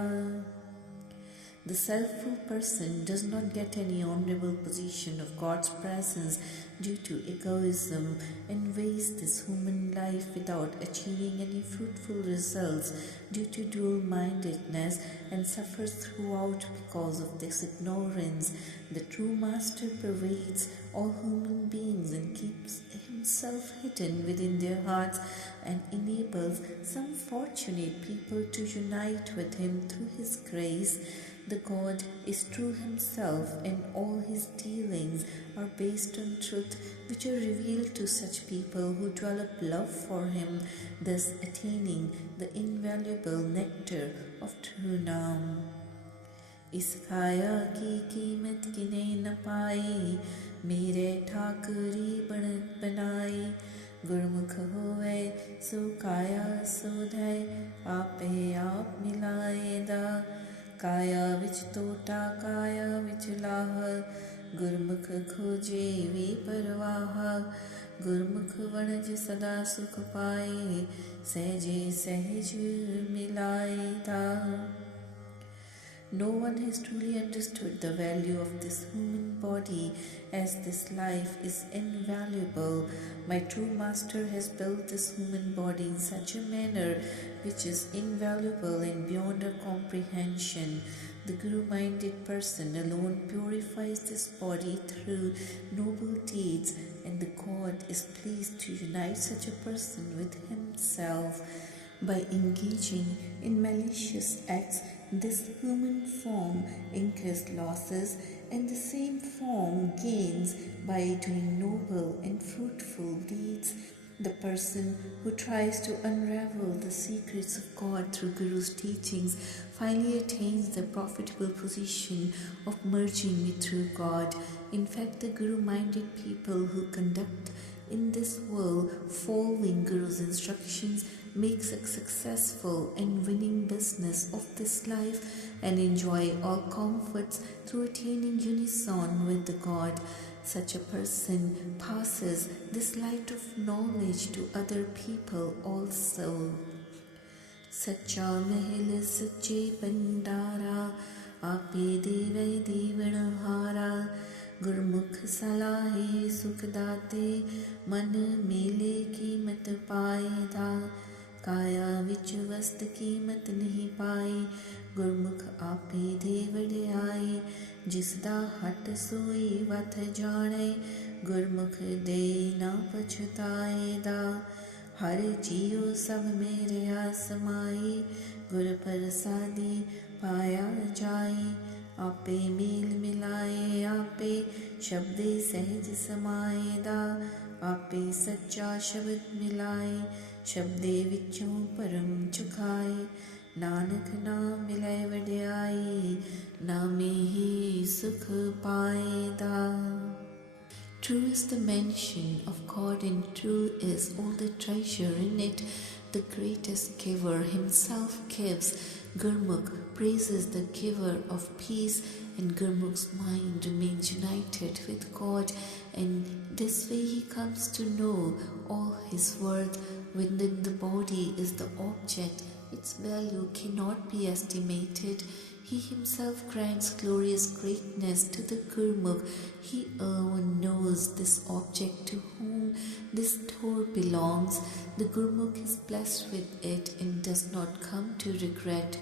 The self-full person does not get any honorable position of God's presence due to egoism and wastes this human life without achieving any fruitful results due to dual-mindedness and suffers throughout because of this ignorance. The true master pervades all human beings and keeps himself hidden within their hearts and enables some fortunate people to unite with him through his grace. The God is true himself and all his dealings are based on truth which are revealed to such people who develop love for him, thus attaining the invaluable nectar of true Naam. इस काया की कीमत किने न पाई मेरे ठाकुरी बनत बनाई. गुरमुख होवे सो काया सो धय आपे आप मिलाए दा. काया विच तोटा काया विच लाह गुरमुख खोजे वे परवाह. गुरमुख वणज सदा सुख पाए सहजे सहज मिलाए दा. No one has truly understood the value of this human body, as this life is invaluable. My true master has built this human body in such a manner which is invaluable and beyond our comprehension. The Guru-minded person alone purifies this body through noble deeds, and the God is pleased to unite such a person with himself. By engaging in malicious acts, this human form incurs losses, and the same form gains by doing noble and fruitful deeds. The person who tries to unravel the secrets of God through Guru's teachings finally attains the profitable position of merging with true God. In fact, the Guru-minded people who conduct in this world, following Guru's instructions makes a successful and winning business of this life and enjoy all comforts through attaining unison with the God. Such a person passes this light of knowledge to other people also. Sacha Mahil Sache Pandara Ape Deve Devanahara Gurmukh Salahe Sukhdate Man Mele कीमत पाएदा काया विच वस्त कीमत नहीं पाई गुरमुख आपे दे वड्याई जिसदा हट सोई वथ जाने गुरमुख दे ना पछताएदा हर जियो सब मेरे आसमाई गुर प्रसादी पाया जाई आपे मेल मिलाए आपे शब्दे सहज समाएदा आपे सच्चा शब्द मिलाए शब्दे विचों परम चुखाए नानक नाम मिले वड्याई नामे ही सुख पाएदा. True is the mention of God and true is all the treasure in it. The greatest giver himself gives. Gurmukh praises the giver of peace and Gurmukh's mind remains united with God, and this way he comes to know all his worth. Within the body is the object, its value cannot be estimated. He himself grants glorious greatness to the Gurmukh. He alone knows this object to whom this door belongs. The Gurmukh is blessed with it and does not come to regret.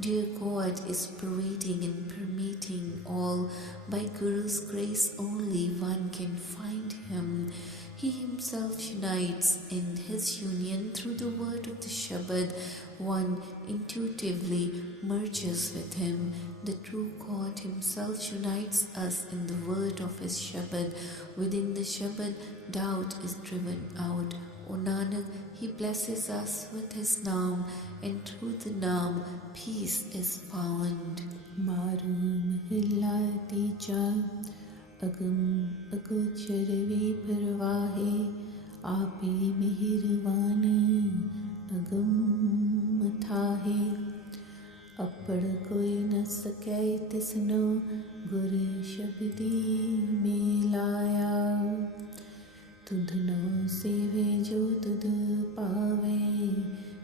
Dear God is pervading and permeating all. By Guru's grace only one can find him. He himself unites in his union through the word of the Shabad. One intuitively merges with him. The true God himself unites us in the word of his Shabad. Within the Shabad, doubt is driven out. O Nanak, he blesses us with his Naam, and through the Naam, peace is found. Marum Hillati Cha Agam Agochar Viparvahe Ape Mehirvan Agam Mathahe Appad koi na sakay tisno Gur Shabdi me laya Tudhno seve jo tudh pave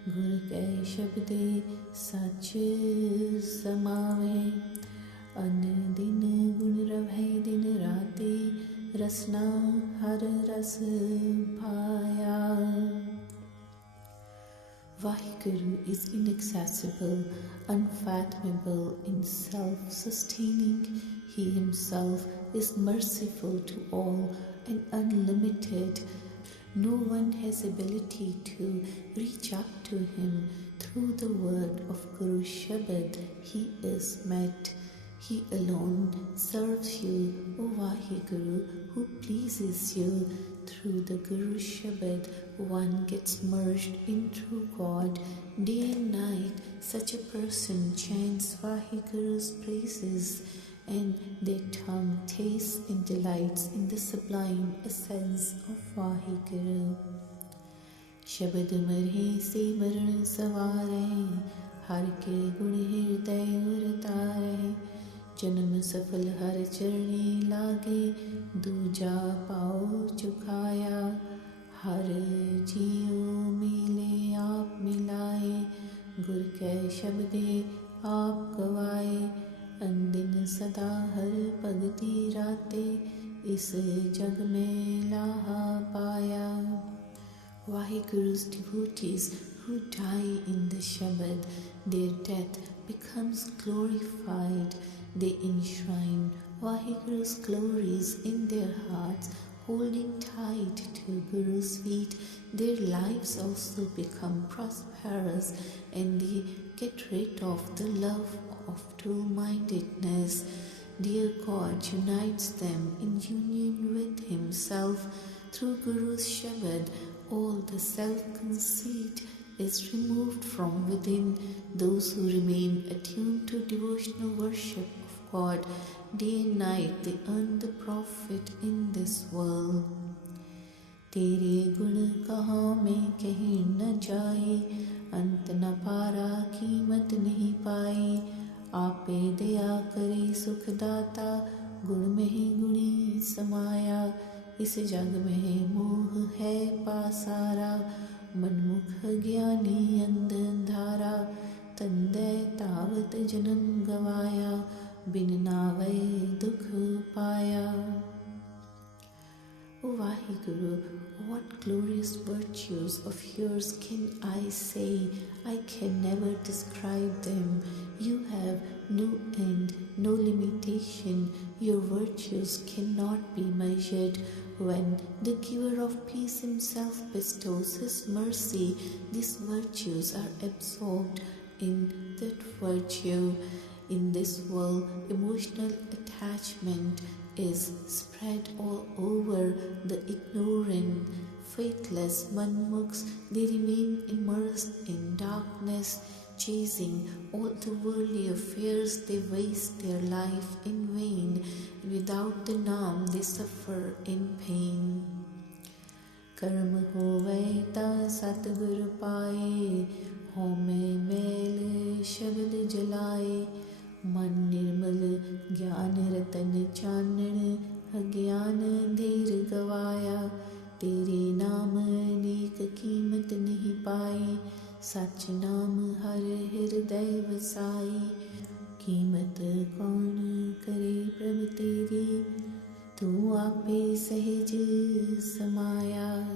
Gur ke shabde sach samave An din gun rabhe din rati Rasna har ras phaya. Vaheguru is inaccessible, unfathomable, and self-sustaining. He himself is merciful to all and unlimited. No one has ability to reach up to him. Through the word of Guru Shabad, he is met. He alone serves you, O Vaheguru, who pleases you. Through the Guru Shabad, one gets merged in true God. Day and night, such a person chants Vaheguru's praises, and their tongue tastes and delights in the sublime essence of Vaheguru. Shabad marhe se maran savare, har ke gun hirday urtare. जन्म सफल हर चरणी लागे दूजा पाओ चुकाया हर जियो मिले आप मिलाए गुर कै शब्दे आप गवाए अंदिन सदा हर भगति राते इस जग में लाहा पाया. Vaheguru's devotees who die in the Shabad, their death becomes glorified. They enshrine Vaheguru's glories in their hearts, holding tight to Guru's feet. Their lives also become prosperous, and they get rid of the love of two-mindedness. Dear God unites them in union with himself. Through Guru's Shabad, all the self-conceit is removed from within. Those who remain attuned to devotional worship of God, day and night they earn the profit in this world. तेरे गुण कहाँ मैं कह न जाए, अंत न पारा कीमत नहीं पाई। आपे दया करे सुखदाता, गुण में गुणी समाया। इस जग में मोह है पासारा, मनमुख ज्ञानी अंध अंधारा। तंदे तावत जन्म गवाया, बिन नावे दुख पाया। O Vaheguru, what glorious virtues of yours can I say? I can never describe them. You have no end, no limitation. Your virtues cannot be measured. When the giver of peace himself bestows his mercy, these virtues are absorbed in that virtue. In this world, emotional attachment is spread all over. The ignorant, faithless manmukhs, they remain immersed in darkness, chasing all the worldly affairs. They waste their life in vain, and without the Naam they suffer in pain. कर्म होवे ता सतगुर पाए, होमे mail शब्द जलाए। मन निर्मल ज्ञान रतन चानन, अज्ञान अंधेर गवाया। तेरे नाम अनेक कीमत नहीं पाई, सच नाम हर हृदय वसाई। कीमत कौन करे प्रभ तेरी, तू आपे सहज समाया।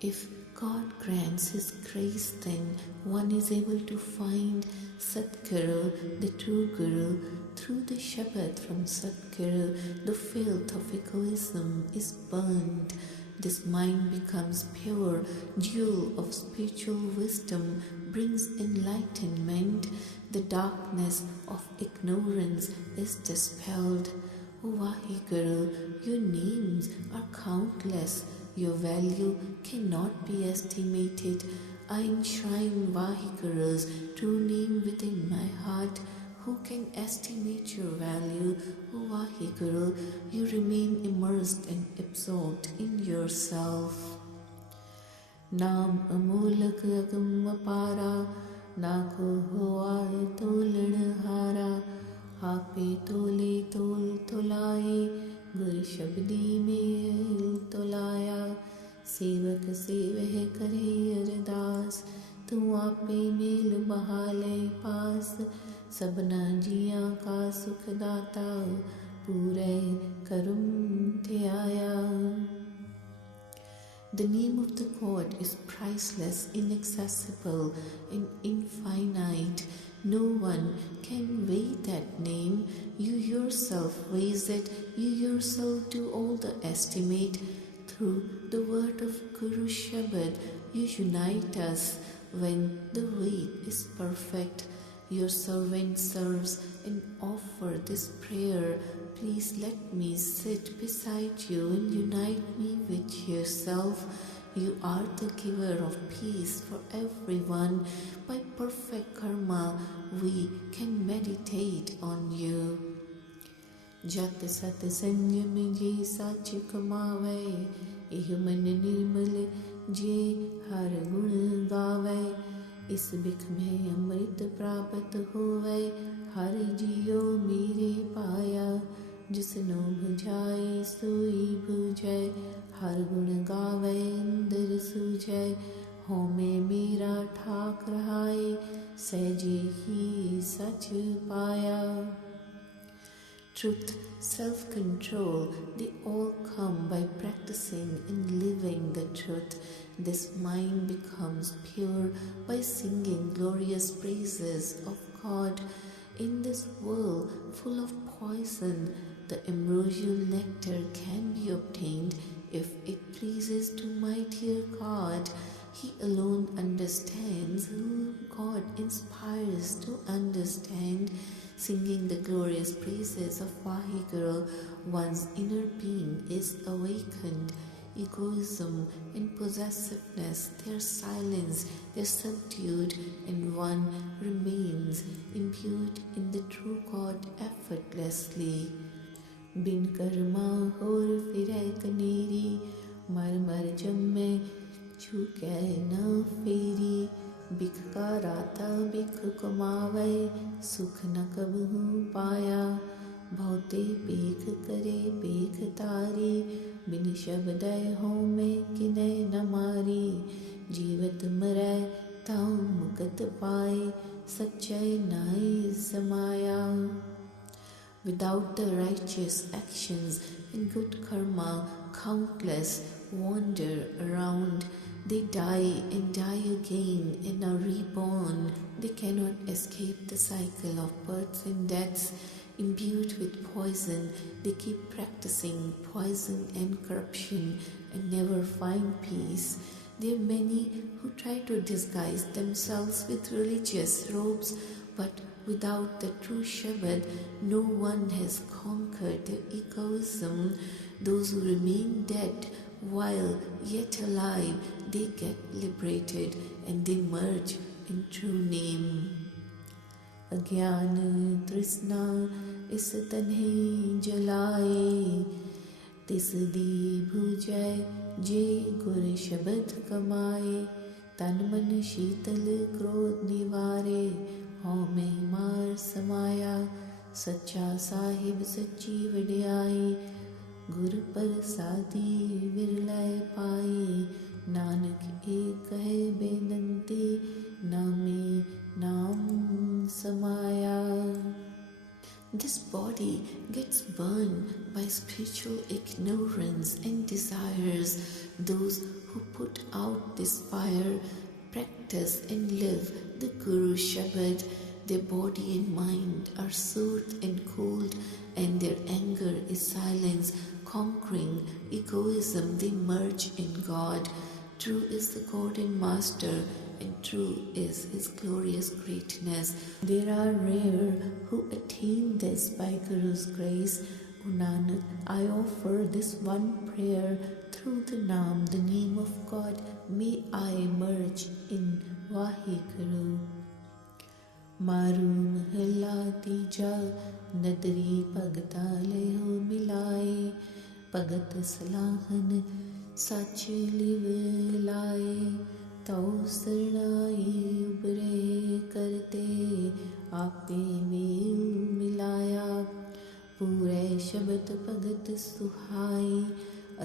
If God grants His grace, then one is able to find Satguru, the true Guru. Through the Shabad from Satguru, the filth of egoism is burned. This mind becomes pure, jewel of spiritual wisdom, brings enlightenment. The darkness of ignorance is dispelled. O Vaheguru, your names are countless. Your value cannot be estimated. I enshrine Vaheguru's true name within my heart. Who can estimate your value? O Vaheguru, you remain immersed and absorbed in yourself. Naam amolak agam apara, na ko hoar tolan hara। आपे तोले तोल तोलाए, गुर शब्दी mail तोलाया। सेवक सेवह करे अरदास, तू आपे mail बहाले पास। सबना जिया का सुखदाता, पूरे करुम थे आया। The name of the God is priceless, inaccessible, and infinite. No one can weigh that name. You yourself weighs it. You yourself do all the estimate. Through the word of Guru Shabad, you unite us. When the weight is perfect, your servant serves and offer this prayer. Please let me sit beside you and unite me with yourself. You are the giver of peace for everyone. By perfect karma, we can meditate on you. Jat sat sanjam je sach kamave, eh man nirmal je har gun gave। इस बिख में अमृत प्राप्त होवे, हर जियो मेरे पाया। जिसनो बुझाए सोई बुझै, हर गुण गावे अंदर सूझै। होमे मेरा ठाक रहाए, सहजे ही सच पाया। Truth, self-control, they all come by practicing and living the truth. This mind becomes pure by singing glorious praises of God. In this world full of poison, the ambrosial nectar can be obtained if it pleases to my dear God. He alone understands who God inspires to understand. Singing the glorious praises of Vaheguru, one's inner being is awakened. Egoism and possessiveness, they are silenced, they are subdued, and one remains imbued in the true God effortlessly. बिन कर्मा होर फिरै कनेरी, मर मर जम्मे चूकै न फेरी, बिख का राता बिख कमावै, सुख न कबहू पाया। बहुते पेख करे पेख तारी, बिन शब्दै होमे किनै न मारी। जीवत मरै ताऊ मुकत पाए, सच्चै नाई समाया। Without the righteous actions and good karma, countless wander around. They die and die again and are reborn. They cannot escape the cycle of births and deaths. Imbued with poison, they keep practicing poison and corruption and never find peace. There are many who try to disguise themselves with religious robes, but without the true Shabad, no one has conquered their egoism. Those who remain dead while yet alive, they get liberated and they merge in true name. अज्ञान तृष्णा इस तन्हे जलाए, तिस दी भुजै जे गुर शब्द कमाए। तन मन शीतल क्रोध निवारे, हौमे मार समाया। सच्चा साहिब सच्ची वड्याई, गुर प्रसादी विरलै पाई। नानक एक कहे बेनंती, नामे नाम समाया। This body gets burned by spiritual ignorance and desires. Those who put out this fire practice and live the Guru Shabad. Their body and mind are soothed and cooled, and their anger is silenced. Conquering egoism, they merge in God. True is the God and Master, and true is His glorious greatness. There are rare who attain this by Guru's grace. O Nanak, I offer this one prayer through the name of God. May I merge in Vaheguru. मारू महला तीजा, नदरी भगता लेहो मिलाए। भगत सलाहन सच live लाए, तौ सरनाई उबरे करते, आपे mail मिलाया। पूरे शब्द भगत सुहाई,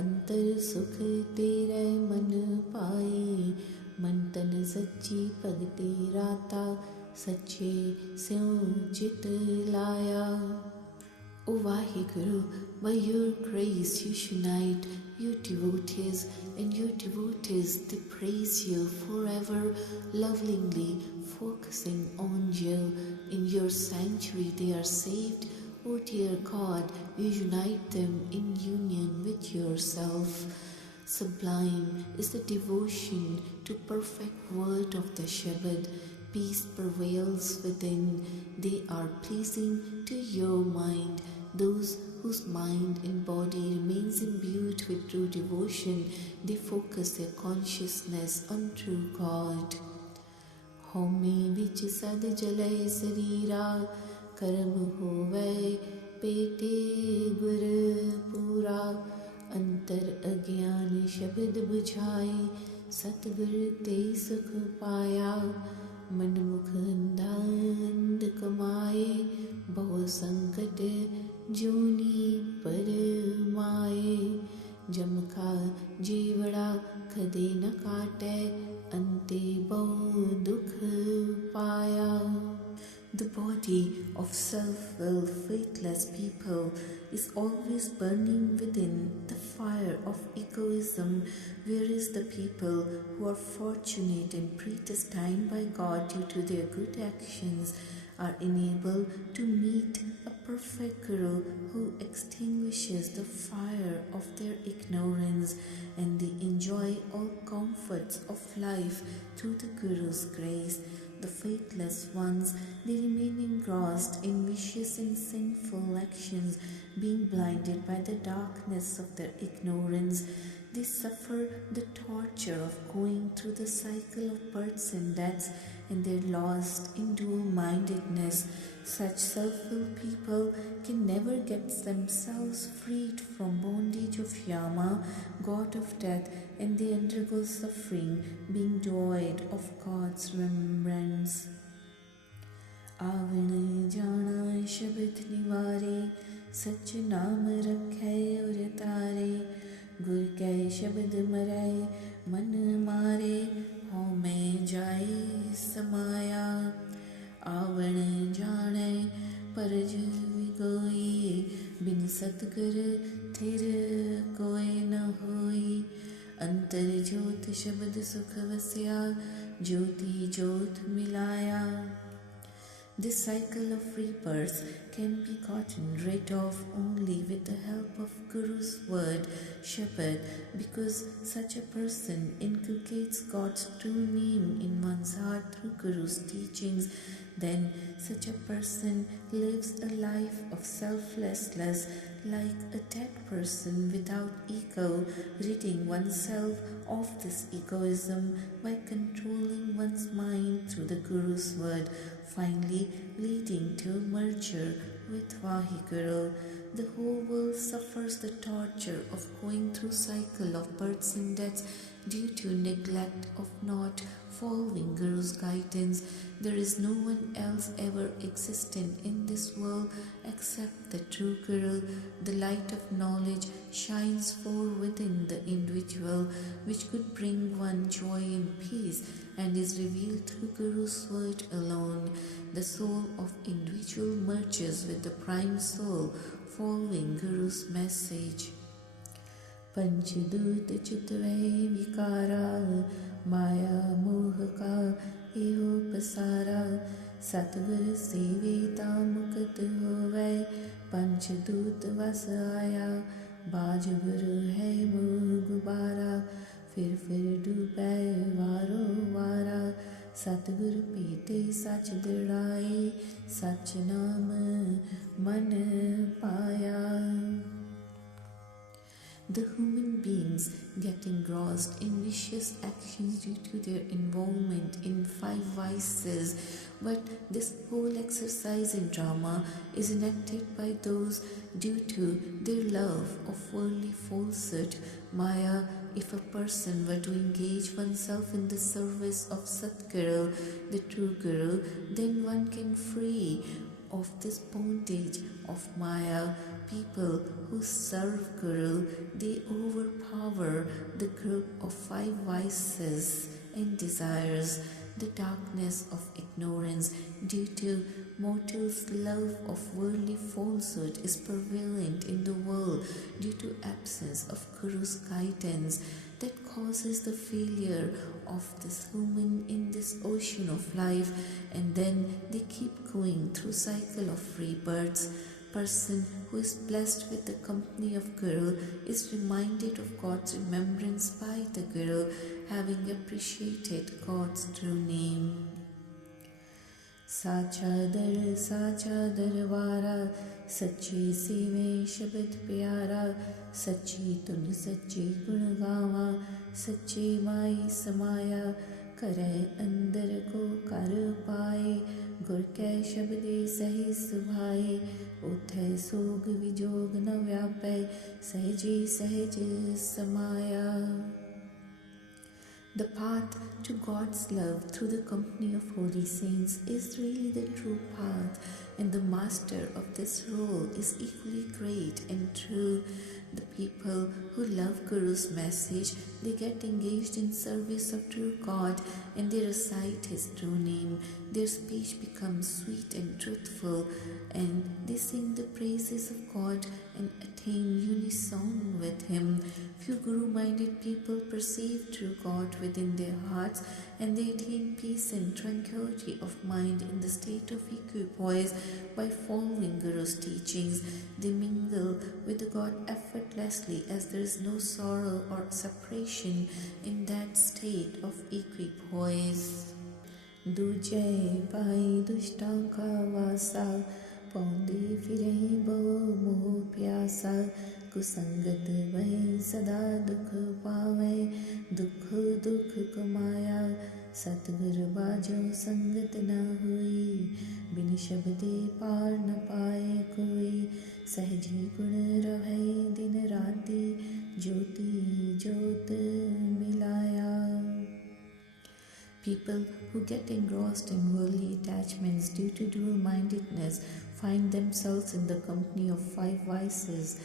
अंतर सुख तेरे मन पाई। मन तन सच्ची भगति राता, सच्चे स्यों चित लाया। O Vaheguru, by your grace you unite your devotees, and your devotees they praise you forever, lovingly focusing on you. In your sanctuary they are saved. O dear God, you unite them in union with yourself. Sublime is the devotion to perfect word of the Shabad. Peace prevails within. They are pleasing to your mind. Those whose mind and body remains imbued with true devotion, they focus their consciousness on true God. Home vich sad jalai sarira, karm hove pete gur pura. Antar agyan shabad bujhai, satgur te sukh paya। मन मुख अंध कमाए, बहु संकट जोनी पर माए। जम का जीवड़ा कदे न काटे, अंते बहु दुख पाया। The body of self-willed, faithless people is always burning within the fire of egoism, whereas the people who are fortunate and predestined by God due to their good actions are enabled to meet a perfect Guru who extinguishes the fire of their ignorance, and they enjoy all comforts of life through the Guru's grace. The faithless ones, they remain engrossed in vicious and sinful actions, being blinded by the darkness of their ignorance. they suffer the torture of going through the cycle of births and deaths, and they're lost in dual-mindedness. Such self-willed people can never get themselves freed from bondage of Yama, god of death, and they undergo suffering, being devoid of God's remembrance. आवण जाना शब्द निवारे, सच नाम रखे और तारे, गुर कै शब्द मरै मन मारे, हो में जाए समाया। आवण जाने परज विगोई, बिन सतगुर थिर कोई न होई। अंतर ज्योत शब्द सुख वस्या, ज्योति ज्योत मिलाया। This cycle of rebirth can be gotten rid of only with the help of Guru's word, Shabad, because such a person inculcates God's true name in one's heart through Guru's teachings. Then such a person lives a life of selflessness, like a dead person without ego, ridding oneself of this egoism by controlling one's mind through the Guru's word, finally leading to a merger with Vaheguru. The whole world suffers the torture of going through cycle of births and deaths due to neglect of not following Guru's guidance. There is no one else ever existent in this world except the true Guru. The light of knowledge shines forth within the individual, which could bring one joy and peace, and is revealed through Guru's word alone. The soul of individual merges with the prime soul, following Guru's message. पंचदूत चितवे विकारा, माया मोह का एहो पसारा। सतगुर सेवे ता मुक्त होवे, पंचदूत वस आया। बाज गुरु है मोह गुबारा, फिर डूबे वारो वारा। सतगुर पीते सच दृढ़ाए, सच नाम मन पाया। The human beings get engrossed in vicious actions due to their involvement in 5 vices, but this whole exercise in drama is enacted by those due to their love of worldly falsehood, Maya. If a person were to engage oneself in the service of Satguru, the true Guru, then one can free of this bondage of Maya. People who serve Guru, they overpower the group of 5 vices and desires. The darkness of ignorance due to mortals' love of worldly falsehood is prevalent in the world due to absence of Guru's guidance, that causes the failure of this human in this ocean of life, and then they keep going through cycle of rebirths. Person who is blessed with the company of Guru is reminded of God's remembrance by the Guru, having appreciated God's true name. साचा दरबारा, सच्ची सेवे शब्द प्यारा। सच्ची तुन सच्ची गुण गावा, सच्चे माई समाया। करे अंदर को कर पाए, गुर कै शब्दे सही सुभाए। उठै सोग विजोग न व्यापै, सहजे सहज समाया। The path to God's love through the company of holy saints is really the true path, and the master of this role is equally great and true. The people who love Guru's message, they get engaged in service of true God, and they recite His true name. Their speech becomes sweet and truthful, and they sing the praises of God and attain unison with Him. Few Guru-minded people perceive true God within their hearts, and they attain peace and tranquility of mind in the state of equipoise by following Guru's teachings. They mingle with the God effortlessly, as there is no sorrow or separation in that state of equipoise. दूजे पाई दुष्टां का वासा, पौंदी फिरे बो मोह प्यासा। कुसंगत वै सदा दुख पावै, दुख दुख कमाया, सतगुर बाजो संगत न हुई, बिन शब्दे पार न पाए कोई, सहजी गुण रहै दिन राति, ज्योति ज्योत मिलाया. People who get engrossed in worldly attachments due to dual-mindedness find themselves in the company of 5 vices.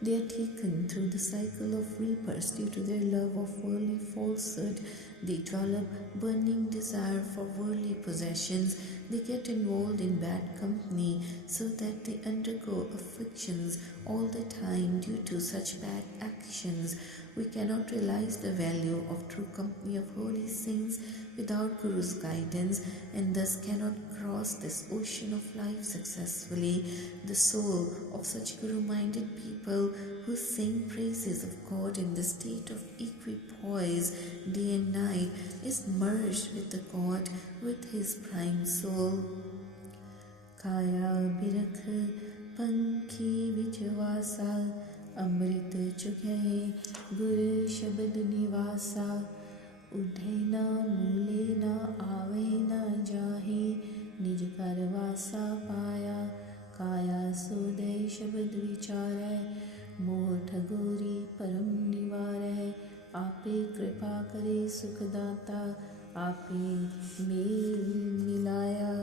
They are taken through the cycle of rebirths due to their love of worldly falsehood. They develop burning desire for worldly possessions. They get involved in bad company so that they undergo afflictions all the time due to such bad actions. We cannot realize the value of true company of holy saints without Guru's guidance, and thus cannot cross this ocean of life successfully. The soul of such Guru-minded people who sing praises of God in the state of equipoise day and night is merged with the God, with his prime soul. Kaya birakh pankhi vichvasa, amrit chukhe gur shabad nivasa, उठे न मूले न आवे न जाहि, निज कर वासा पाया, काया सोदय शब्द विचारै, मोह ठगोरी परम निवारै, आपे कृपा करे सुखदाता, आपे मेल मिलाया.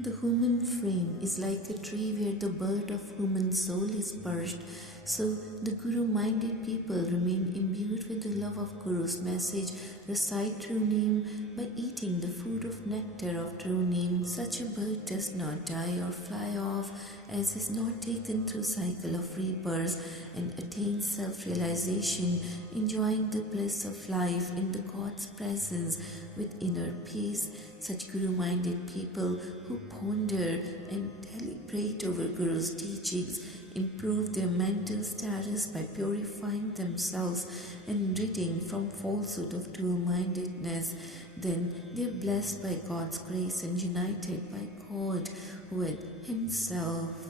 The human frame is like a tree where the bird of human soul is perched. So the Guru-minded people remain imbued with the love of Guru's message, recite true name by eating the food of nectar of true name. Such a bird does not die or fly off, as is not taken through cycle of rebirth, and attains self-realization, enjoying the bliss of life in the God's presence with inner peace. Such Guru-minded people who ponder and deliberate over Guru's teachings improve their mental status by purifying themselves and ridding from falsehood of dual-mindedness. Then they are blessed by God's grace and united by God with Himself.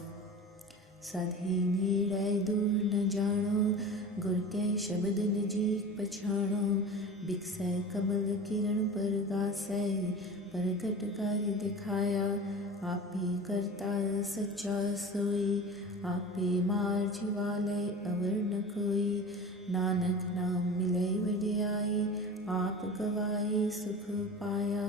साधी नीड़ै दूर न जानो, गुर के शब्द नजीक पछाणो, बिकसै कमल किरण पर गासै, प्रगट कर दिखाया, आपे करता सच्चा सोई, आपे मार जिवाले अवर न कोई, नानक नाम मिलै वडियाई, आप गवाई सुख पाया.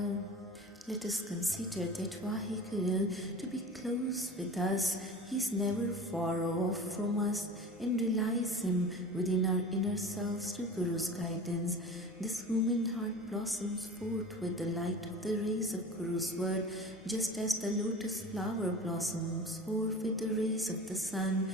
Let us consider that Vaheguru to be close with us. He is never far off from us and realize Him within our inner selves through Guru's guidance. This human heart blossoms forth with the light of the rays of Guru's word, just as the lotus flower blossoms forth with the rays of the sun.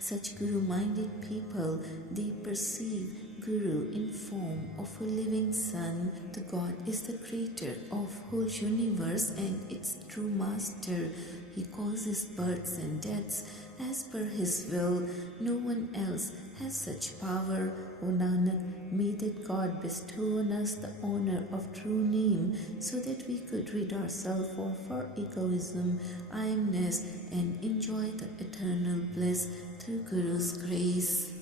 Such Guru-minded people, they perceive Guru in form of a living sun. The God is the creator of whole universe and its true master. He causes births and deaths as per His will. No one else has such power. O Nanak, may that God bestow on us the honor of true name, so that we could rid ourselves of our egoism, I amness, and enjoy the eternal bliss through Guru's grace.